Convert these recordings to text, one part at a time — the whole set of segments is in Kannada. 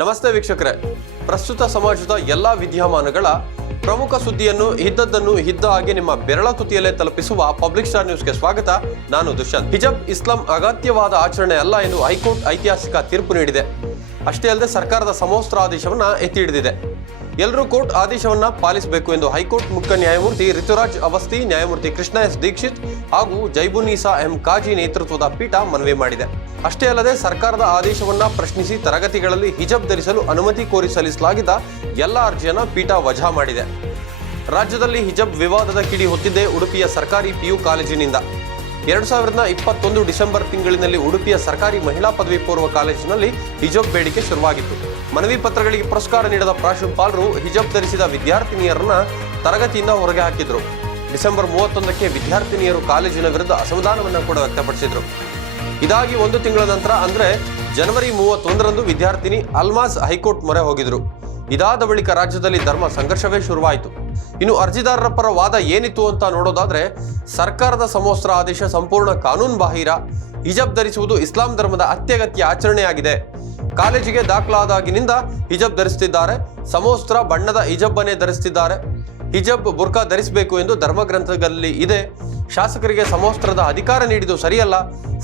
ನಮಸ್ತೆ ವೀಕ್ಷಕರೇ, ಪ್ರಸ್ತುತ ಸಮಾಜದ ಎಲ್ಲಾ ವಿದ್ಯಮಾನಗಳ ಪ್ರಮುಖ ಸುದ್ದಿಯನ್ನು ಇದ್ದದ್ದನ್ನು ಇದ್ದ ಹಾಗೆ ನಿಮ್ಮ ಬೆರಳ ತುದಿಯಲ್ಲೇ ತಲುಪಿಸುವ ಪಬ್ಲಿಕ್ ಸ್ಟಾರ್ ನ್ಯೂಸ್ಗೆ ಸ್ವಾಗತ. ನಾನು ದುಷ್ಯಂತ್. ಹಿಜಾಬ್ ಇಸ್ಲಾಂ ಅಗತ್ಯವಾದ ಆಚರಣೆ ಅಲ್ಲ ಎಂದು ಹೈಕೋರ್ಟ್ ಐತಿಹಾಸಿಕ ತೀರ್ಪು ನೀಡಿದೆ. ಅಷ್ಟೇ ಅಲ್ಲದೆ ಸರ್ಕಾರದ ಸಮವಸ್ತ್ರ ಆದೇಶವನ್ನ ಎತ್ತಿ ಹಿಡಿದಿದೆ. ಎಲ್ಲರೂ ಕೋರ್ಟ್ ಆದೇಶವನ್ನ ಪಾಲಿಸಬೇಕು ಎಂದು ಹೈಕೋರ್ಟ್ ಮುಖ್ಯ ನ್ಯಾಯಮೂರ್ತಿ ರಿತುರಾಜ್ ಅವಸ್ಥಿ, ನ್ಯಾಯಮೂರ್ತಿ ಕೃಷ್ಣ ಎಸ್ ದೀಕ್ಷಿತ್ ಹಾಗೂ ಜೈಬುನ್ನೀಸಾ ಎಂ ಕಾಜಿ ನೇತೃತ್ವದ ಪೀಠ ಮನವಿ ಮಾಡಿದೆ. ಅಷ್ಟೇ ಅಲ್ಲದೆ ಸರ್ಕಾರದ ಆದೇಶವನ್ನ ಪ್ರಶ್ನಿಸಿ ತರಗತಿಗಳಲ್ಲಿ ಹಿಜಾಬ್ ಧರಿಸಲು ಅನುಮತಿ ಕೋರಿ ಸಲ್ಲಿಸಲಾಗಿದ್ದ ಎಲ್ಲ ಅರ್ಜಿಯನ್ನ ಪೀಠ ವಜಾ ಮಾಡಿದೆ. ರಾಜ್ಯದಲ್ಲಿ ಹಿಜಾಬ್ ವಿವಾದದ ಕಿಡಿ ಹೊತ್ತಿದ್ದೇ ಉಡುಪಿಯ ಸರ್ಕಾರಿ PU ಕಾಲೇಜಿನಿಂದ. 2021 ಡಿಸೆಂಬರ್ ತಿಂಗಳಿನಲ್ಲಿ ಉಡುಪಿಯ ಸರ್ಕಾರಿ ಮಹಿಳಾ ಪದವಿ ಪೂರ್ವ ಕಾಲೇಜಿನಲ್ಲಿ ಹಿಜಾಬ್ ಬೇಡಿಕೆ ಶುರುವಾಗಿತ್ತು. ಮನವಿ ಪತ್ರಗಳಿಗೆ ಪುರಸ್ಕಾರ ನೀಡಿದ ಪ್ರಾಂಶುಪಾಲರು ಹಿಜಾಬ್ ಧರಿಸಿದ ವಿದ್ಯಾರ್ಥಿನಿಯರನ್ನ ತರಗತಿಯಿಂದ ಹೊರಗೆ ಹಾಕಿದ್ರು. ಡಿಸೆಂಬರ್ 31ಕ್ಕೆ ವಿದ್ಯಾರ್ಥಿನಿಯರು ಕಾಲೇಜಿನ ವಿರುದ್ಧ ಅಸಮಾಧಾನವನ್ನು ಕೂಡ ವ್ಯಕ್ತಪಡಿಸಿದ್ರು. ಇದಾಗಿ 1 ತಿಂಗಳ ನಂತರ ಅಂದ್ರೆ ಜನವರಿ 31ರಂದು ವಿದ್ಯಾರ್ಥಿನಿ ಅಲ್ಮಾಸ್ ಹೈಕೋರ್ಟ್ ಮೊರೆ ಹೋಗಿದ್ರು. ಇದಾದ ಬಳಿಕ ರಾಜ್ಯದಲ್ಲಿ ಧರ್ಮ ಸಂಘರ್ಷವೇ ಶುರುವಾಯಿತು. ಇನ್ನು ಅರ್ಜಿದಾರರ ಪರ ವಾದ ಏನಿತ್ತು ಅಂತ ನೋಡೋದಾದ್ರೆ, ಸರ್ಕಾರದ ಸಮವಸ್ತ್ರ ಆದೇಶ ಸಂಪೂರ್ಣ ಕಾನೂನು ಬಾಹಿರ, ಹಿಜಾಬ್ ಧರಿಸುವುದು ಇಸ್ಲಾಂ ಧರ್ಮದ ಅತ್ಯಗತ್ಯ ಆಚರಣೆಯಾಗಿದೆ, ಕಾಲೇಜಿಗೆ ದಾಖಲಾದಾಗಿನಿಂದ ಹಿಜಾಬ್ ಧರಿಸುತ್ತಿದ್ದಾರೆ, ಸಮವಸ್ತ್ರ ಬಣ್ಣದ ಹಿಜಾಬನ್ನೇ ಧರಿಸುತ್ತಿದ್ದಾರೆ, ಹಿಜಾಬ್ ಬುರ್ಕಾ ಧರಿಸಬೇಕು ಎಂದು ಧರ್ಮಗ್ರಂಥಗಳಲ್ಲಿ ಇದೆ, ಶಾಸಕರಿಗೆ ಸಮವಸ್ತ್ರದ ಅಧಿಕಾರ ನೀಡಿದ್ದು ಸರಿಯಲ್ಲ,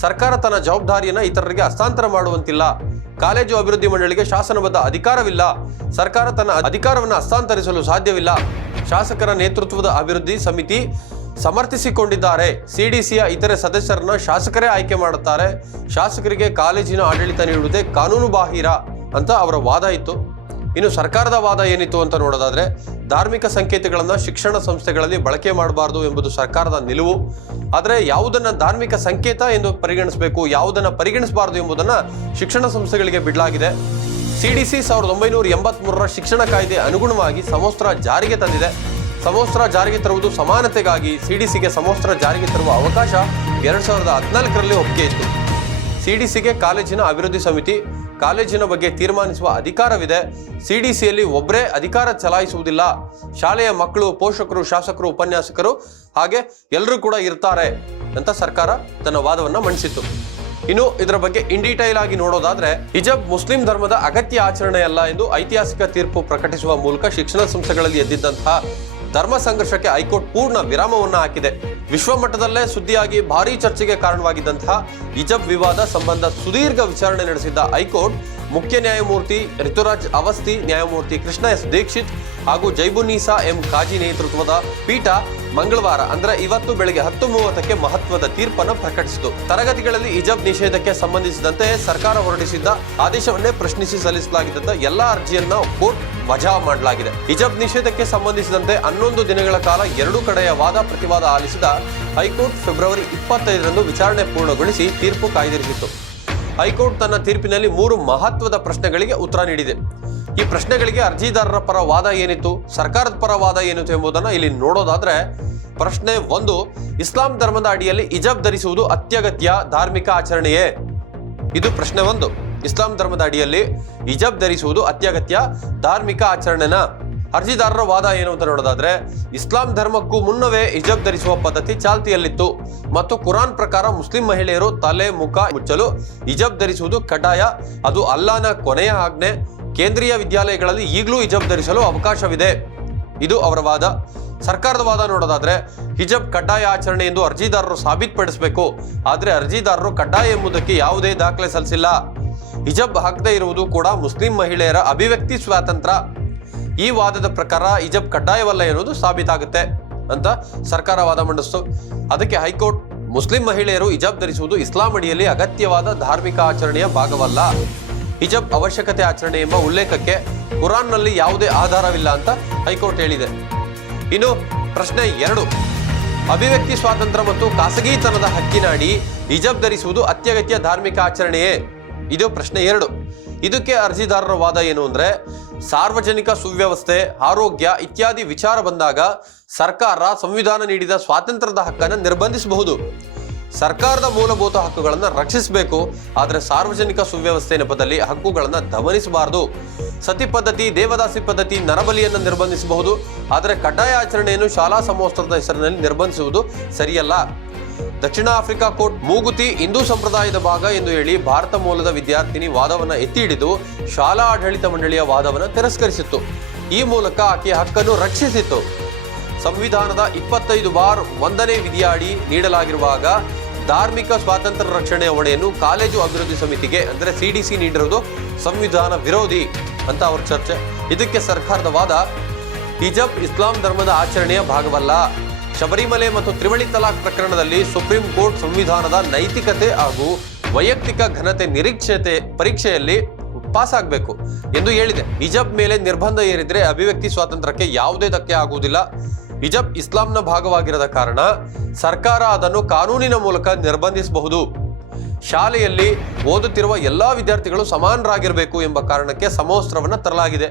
ಸರ್ಕಾರ ತನ್ನ ಜವಾಬ್ದಾರಿಯನ್ನು ಇತರರಿಗೆ ಹಸ್ತಾಂತರ ಮಾಡುವಂತಿಲ್ಲ, ಕಾಲೇಜು ಅಭಿವೃದ್ಧಿ ಮಂಡಳಿಗೆ ಶಾಸನಬದ್ಧ ಅಧಿಕಾರವಿಲ್ಲ, ಸರ್ಕಾರ ತನ್ನ ಅಧಿಕಾರವನ್ನು ಹಸ್ತಾಂತರಿಸಲು ಸಾಧ್ಯವಿಲ್ಲ, ಶಾಸಕರ ನೇತೃತ್ವದ ಅಭಿವೃದ್ಧಿ ಸಮಿತಿ ಸಮರ್ಥಿಸಿಕೊಂಡಿದ್ದಾರೆ, CDCಯ ಇತರೆ ಸದಸ್ಯರನ್ನ ಶಾಸಕರೇ ಆಯ್ಕೆ ಮಾಡುತ್ತಾರೆ, ಶಾಸಕರಿಗೆ ಕಾಲೇಜಿನ ಆಡಳಿತ ನೀಡುವುದೇ ಕಾನೂನು ಬಾಹಿರ ಅಂತ ಅವರ ವಾದ ಇತ್ತು. ಇನ್ನು ಸರ್ಕಾರದ ವಾದ ಏನಿತ್ತು ಅಂತ ನೋಡೋದಾದ್ರೆ, ಧಾರ್ಮಿಕ ಸಂಕೇತಗಳನ್ನ ಶಿಕ್ಷಣ ಸಂಸ್ಥೆಗಳಲ್ಲಿ ಬಳಕೆ ಮಾಡಬಾರದು ಎಂಬುದು ಸರ್ಕಾರದ ನಿಲುವು. ಆದರೆ ಯಾವುದನ್ನ ಧಾರ್ಮಿಕ ಸಂಕೇತ ಎಂದು ಪರಿಗಣಿಸಬೇಕು, ಯಾವುದನ್ನ ಪರಿಗಣಿಸಬಾರದು ಎಂಬುದನ್ನ ಶಿಕ್ಷಣ ಸಂಸ್ಥೆಗಳಿಗೆ ಬಿಡಲಾಗಿದೆ. CDC 1983ರ ಶಿಕ್ಷಣ ಕಾಯ್ದೆ ಅನುಗುಣವಾಗಿ ಸಮವಸ್ತ್ರ ಜಾರಿಗೆ ತಂದಿದೆ. ಸಮವಸ್ತ್ರ ಜಾರಿಗೆ ತರುವುದು ಸಮಾನತೆಗಾಗಿ CDCಗೆ ಸಮವಸ್ತ್ರ ಜಾರಿಗೆ ತರುವ ಅವಕಾಶ 2014ರಲ್ಲಿ ಒಪ್ಪಿಗೆ ಇತ್ತು. CDCಗೆ ಕಾಲೇಜಿನ ಅಭಿವೃದ್ಧಿ ಸಮಿತಿ, ಕಾಲೇಜಿನ ಬಗ್ಗೆ ತೀರ್ಮಾನಿಸುವ ಅಧಿಕಾರವಿದೆ. CDCಯಲ್ಲಿ ಒಬ್ಬರೇ ಅಧಿಕಾರ ಚಲಾಯಿಸುವುದಿಲ್ಲ, ಶಾಲೆಯ ಮಕ್ಕಳು, ಪೋಷಕರು, ಶಾಸಕರು, ಉಪನ್ಯಾಸಕರು ಹಾಗೆ ಎಲ್ಲರೂ ಕೂಡ ಇರ್ತಾರೆ ಅಂತ ಸರ್ಕಾರ ತನ್ನ ವಾದವನ್ನ ಮಂಡಿಸಿತ್ತು. ಇನ್ನು ಇದರ ಬಗ್ಗೆ ಇನ್ ಡೀಟೈಲ್ ಆಗಿ ನೋಡೋದಾದ್ರೆ, ಹಿಜಾಬ್ ಮುಸ್ಲಿಂ ಧರ್ಮದ ಅಗತ್ಯ ಆಚರಣೆಯಲ್ಲ ಎಂದು ಐತಿಹಾಸಿಕ ತೀರ್ಪು ಪ್ರಕಟಿಸುವ ಮೂಲಕ ಶಿಕ್ಷಣ ಸಂಸ್ಥೆಗಳಲ್ಲಿ ಎದ್ದಿದ್ದಂತಹ ಧರ್ಮ ಸಂಘರ್ಷಕ್ಕೆ ಹೈಕೋರ್ಟ್ ಪೂರ್ಣ ವಿರಾಮವನ್ನ ಹಾಕಿದೆ. ವಿಶ್ವಮಟ್ಟದಲ್ಲೇ ಸುದ್ದಿಯಾಗಿ ಭಾರೀ ಚರ್ಚೆಗೆ ಕಾರಣವಾಗಿದ್ದಂತಹ ಹಿಜಾಬ್ ವಿವಾದ ಸಂಬಂಧ ಸುದೀರ್ಘ ವಿಚಾರಣೆ ನಡೆಸಿದ್ದ ಹೈಕೋರ್ಟ್ ಮುಖ್ಯ ನ್ಯಾಯಮೂರ್ತಿ ರಿತುರಾಜ್ ಅವಸ್ಥಿ, ನ್ಯಾಯಮೂರ್ತಿ ಕೃಷ್ಣ ಎಸ್ ದೀಕ್ಷಿತ್ ಹಾಗೂ ಜೈಬುನ್ನೀಸಾ ಎಂ ಕಾಜಿ ನೇತೃತ್ವದ ಪೀಠ ಮಂಗಳವಾರ ಅಂದ್ರೆ ಇವತ್ತು ಬೆಳಗ್ಗೆ 10:30ಕ್ಕೆ ಮಹತ್ವದ ತೀರ್ಪನ್ನು ಪ್ರಕಟಿಸಿತು. ತರಗತಿಗಳಲ್ಲಿ ಹಿಜಾಬ್ ನಿಷೇಧಕ್ಕೆ ಸಂಬಂಧಿಸಿದಂತೆ ಸರ್ಕಾರ ಹೊರಡಿಸಿದ್ದ ಆದೇಶವನ್ನೇ ಪ್ರಶ್ನಿಸಿ ಸಲ್ಲಿಸಲಾಗಿದ್ದ ಎಲ್ಲಾ ಅರ್ಜಿಯನ್ನ ಕೋರ್ಟ್ ವಜಾ ಮಾಡಲಾಗಿದೆ. ಹಿಜಾಬ್ ನಿಷೇಧಕ್ಕೆ ಸಂಬಂಧಿಸಿದಂತೆ 11 ದಿನಗಳ ಕಾಲ ಎರಡೂ ಕಡೆಯ ವಾದ ಪ್ರತಿವಾದ ಆಲಿಸಿದ ಹೈಕೋರ್ಟ್ ಫೆಬ್ರವರಿ 25ರಂದು ವಿಚಾರಣೆ ಪೂರ್ಣಗೊಳಿಸಿ ತೀರ್ಪು ಕಾಯ್ದಿರಿಸಿತ್ತು. ಹೈಕೋರ್ಟ್ ತನ್ನ ತೀರ್ಪಿನಲ್ಲಿ 3 ಮಹತ್ವದ ಪ್ರಶ್ನೆಗಳಿಗೆ ಉತ್ತರ ನೀಡಿದೆ. ಈ ಪ್ರಶ್ನೆಗಳಿಗೆ ಅರ್ಜಿದಾರರ ಪರ ವಾದ ಏನಿತ್ತು, ಸರ್ಕಾರದ ಪರ ವಾದ ಏನಿತ್ತು ಎಂಬುದನ್ನು ಇಲ್ಲಿ ನೋಡೋದಾದ್ರೆ, ಪ್ರಶ್ನೆ 1, ಇಸ್ಲಾಂ ಧರ್ಮದ ಅಡಿಯಲ್ಲಿ ಹಿಜಾಬ್ ಧರಿಸುವುದು ಅತ್ಯಗತ್ಯ ಧಾರ್ಮಿಕ ಆಚರಣೆಯೇ? ಇದು ಪ್ರಶ್ನೆ 1. ಇಸ್ಲಾಂ ಧರ್ಮದ ಅಡಿಯಲ್ಲಿ ಹಿಜಾಬ್ ಧರಿಸುವುದು ಅತ್ಯಗತ್ಯ ಧಾರ್ಮಿಕ ಆಚರಣೆನಾ? ಅರ್ಜಿದಾರರ ವಾದ ಏನು ಅಂತ ನೋಡೋದಾದ್ರೆ, ಇಸ್ಲಾಂ ಧರ್ಮಕ್ಕೂ ಮುನ್ನವೇ ಹಿಜಾಬ್ ಧರಿಸುವ ಪದ್ಧತಿ ಚಾಲ್ತಿಯಲ್ಲಿತ್ತು ಮತ್ತು ಕುರಾನ್ ಪ್ರಕಾರ ಮುಸ್ಲಿಂ ಮಹಿಳೆಯರು ತಲೆ ಮುಖ ಮುಚ್ಚಲು ಹಿಜಾಬ್ ಧರಿಸುವುದು ಕಡ್ಡಾಯ, ಅದು ಅಲ್ಲಾಹನ ಕೊನೆಯ ಆಜ್ಞೆ, ಕೇಂದ್ರೀಯ ವಿದ್ಯಾಲಯಗಳಲ್ಲಿ ಈಗಲೂ ಹಿಜಾಬ್ ಧರಿಸಲು ಅವಕಾಶವಿದೆ. ಇದು ಅವರ ವಾದ. ಸರ್ಕಾರದ ವಾದ ನೋಡೋದಾದ್ರೆ, ಹಿಜಾಬ್ ಕಡ್ಡಾಯ ಆಚರಣೆ ಎಂದು ಅರ್ಜಿದಾರರು ಸಾಬೀತುಪಡಿಸಬೇಕು, ಆದರೆ ಅರ್ಜಿದಾರರು ಕಡ್ಡಾಯ ಎಂಬುದಕ್ಕೆ ಯಾವುದೇ ದಾಖಲೆ ಸಲ್ಲಿಸಿಲ್ಲ. ಹಿಜಾಬ್ ಹಾಕದೇ ಇರುವುದು ಕೂಡ ಮುಸ್ಲಿಂ ಮಹಿಳೆಯರ ಅಭಿವ್ಯಕ್ತಿ ಸ್ವಾತಂತ್ರ್ಯ. ಈ ವಾದದ ಪ್ರಕಾರ ಹಿಜಾಬ್ ಕಡ್ಡಾಯವಲ್ಲ ಎನ್ನುವುದು ಸಾಬೀತಾಗುತ್ತೆ ಅಂತ ಸರ್ಕಾರ ವಾದ ಮಂಡಿಸಿತು. ಅದಕ್ಕೆ ಹೈಕೋರ್ಟ್, ಮುಸ್ಲಿಂ ಮಹಿಳೆಯರು ಹಿಜಾಬ್ ಧರಿಸುವುದು ಇಸ್ಲಾಂ ಅಡಿಯಲ್ಲಿ ಅಗತ್ಯವಾದ ಧಾರ್ಮಿಕ ಆಚರಣೆಯ ಭಾಗವಲ್ಲ, ಹಿಜಾಬ್ ಅವಶ್ಯಕತೆ ಆಚರಣೆ ಎಂಬ ಉಲ್ಲೇಖಕ್ಕೆ ಕುರಾನ್ನಲ್ಲಿ ಯಾವುದೇ ಆಧಾರವಿಲ್ಲ ಅಂತ ಹೈಕೋರ್ಟ್ ಹೇಳಿದೆ. ಇನ್ನು ಪ್ರಶ್ನೆ 2, ಅಭಿವ್ಯಕ್ತಿ ಸ್ವಾತಂತ್ರ್ಯ ಮತ್ತು ಖಾಸಗಿತನದ ಹಕ್ಕಿನಾಡಿ ಹಿಜಾಬ್ ಧರಿಸುವುದು ಅತ್ಯಗತ್ಯ ಧಾರ್ಮಿಕ ಆಚರಣೆಯೇ? ಇದು ಪ್ರಶ್ನೆ 2. ಇದಕ್ಕೆ ಅರ್ಜಿದಾರರ ವಾದ ಏನು ಅಂದ್ರೆ, ಸಾರ್ವಜನಿಕ ಸುವ್ಯವಸ್ಥೆ, ಆರೋಗ್ಯ ಇತ್ಯಾದಿ ವಿಚಾರ ಬಂದಾಗ ಸರ್ಕಾರ ಸಂವಿಧಾನ ನೀಡಿದ ಸ್ವಾತಂತ್ರ್ಯದ ಹಕ್ಕನ್ನು ನಿರ್ಬಂಧಿಸಬಹುದು. ಸರ್ಕಾರದ ಮೂಲಭೂತ ಹಕ್ಕುಗಳನ್ನು ರಕ್ಷಿಸಬೇಕು, ಆದರೆ ಸಾರ್ವಜನಿಕ ಸುವ್ಯವಸ್ಥೆ ನೆಪದಲ್ಲಿ ಹಕ್ಕುಗಳನ್ನು ದಮನಿಸಬಾರದು. ಸತಿ ಪದ್ಧತಿ, ದೇವದಾಸಿ ಪದ್ಧತಿ, ನರಬಲಿಯನ್ನು ನಿರ್ಬಂಧಿಸಬಹುದು, ಆದರೆ ಕಡ್ಡಾಯ ಆಚರಣೆಯನ್ನು ಶಾಲಾ ಸಮವಸ್ತ್ರದ ಹೆಸರಿನಲ್ಲಿ ನಿರ್ಬಂಧಿಸುವುದು ಸರಿಯಲ್ಲ. ದಕ್ಷಿಣ ಆಫ್ರಿಕಾ ಕೋರ್ಟ್ ಮೂಗುತಿ ಹಿಂದೂ ಸಂಪ್ರದಾಯದ ಭಾಗ ಎಂದು ಹೇಳಿ ಭಾರತ ಮೂಲದ ವಿದ್ಯಾರ್ಥಿನಿ ವಾದವನ್ನ ಎತ್ತಿ ಹಿಡಿದು ಶಾಲಾ ಆಡಳಿತ ಮಂಡಳಿಯ ವಾದವನ್ನು ತಿರಸ್ಕರಿಸಿತ್ತು. ಈ ಮೂಲಕ ಆಕೆಯ ಹಕ್ಕನ್ನು ರಕ್ಷಿಸಿತ್ತು. ಸಂವಿಧಾನದ 25(1) ವಿಧಿಯಾಡಿ ನೀಡಲಾಗಿರುವಾಗ ಧಾರ್ಮಿಕ ಸ್ವಾತಂತ್ರ್ಯ ರಕ್ಷಣೆಯ ಹೊಣೆಯನ್ನು ಕಾಲೇಜು ಅಭಿವೃದ್ಧಿ ಸಮಿತಿಗೆ ಅಂದರೆ CDC ನೀಡಿರುವುದು ಸಂವಿಧಾನ ವಿರೋಧಿ ಅಂತ ಅವ್ರ ಚರ್ಚೆ. ಇದಕ್ಕೆ ಸರ್ಕಾರದ ವಾದ, ಹಿಜಾಬ್ ಇಸ್ಲಾಂ ಧರ್ಮದ ಆಚರಣೆಯ ಭಾಗವಲ್ಲ. ಶಬರಿಮಲೆ ಮತ್ತು ತ್ರಿವಳಿ ತಲಾಖ್ ಪ್ರಕರಣದಲ್ಲಿ ಸುಪ್ರೀಂ ಕೋರ್ಟ್ ಸಂವಿಧಾನದ ನೈತಿಕತೆ ಹಾಗೂ ವೈಯಕ್ತಿಕ ಘನತೆ ನಿರೀಕ್ಷತೆ ಪರೀಕ್ಷೆಯಲ್ಲಿ ಪಾಸ್ ಆಗಬೇಕು ಎಂದು ಹೇಳಿದೆ. ಹಿಜಾಬ್ ಮೇಲೆ ನಿರ್ಬಂಧ ಹೇರಿದ್ರೆ ಅಭಿವ್ಯಕ್ತಿ ಸ್ವಾತಂತ್ರ್ಯಕ್ಕೆ ಯಾವುದೇ ಧಕ್ಕೆ ಆಗುವುದಿಲ್ಲ. ಹಿಜಾಬ್ ಇಸ್ಲಾಂನ ಭಾಗವಾಗಿರದ ಕಾರಣ ಸರ್ಕಾರ ಅದನ್ನು ಕಾನೂನಿನ ಮೂಲಕ ನಿರ್ಬಂಧಿಸಬಹುದು. ಶಾಲೆಯಲ್ಲಿ ಓದುತ್ತಿರುವ ಎಲ್ಲಾ ವಿದ್ಯಾರ್ಥಿಗಳು ಸಮಾನರಾಗಿರಬೇಕು ಎಂಬ ಕಾರಣಕ್ಕೆ ಸಮವಸ್ತ್ರವನ್ನು ತರಲಾಗಿದೆ.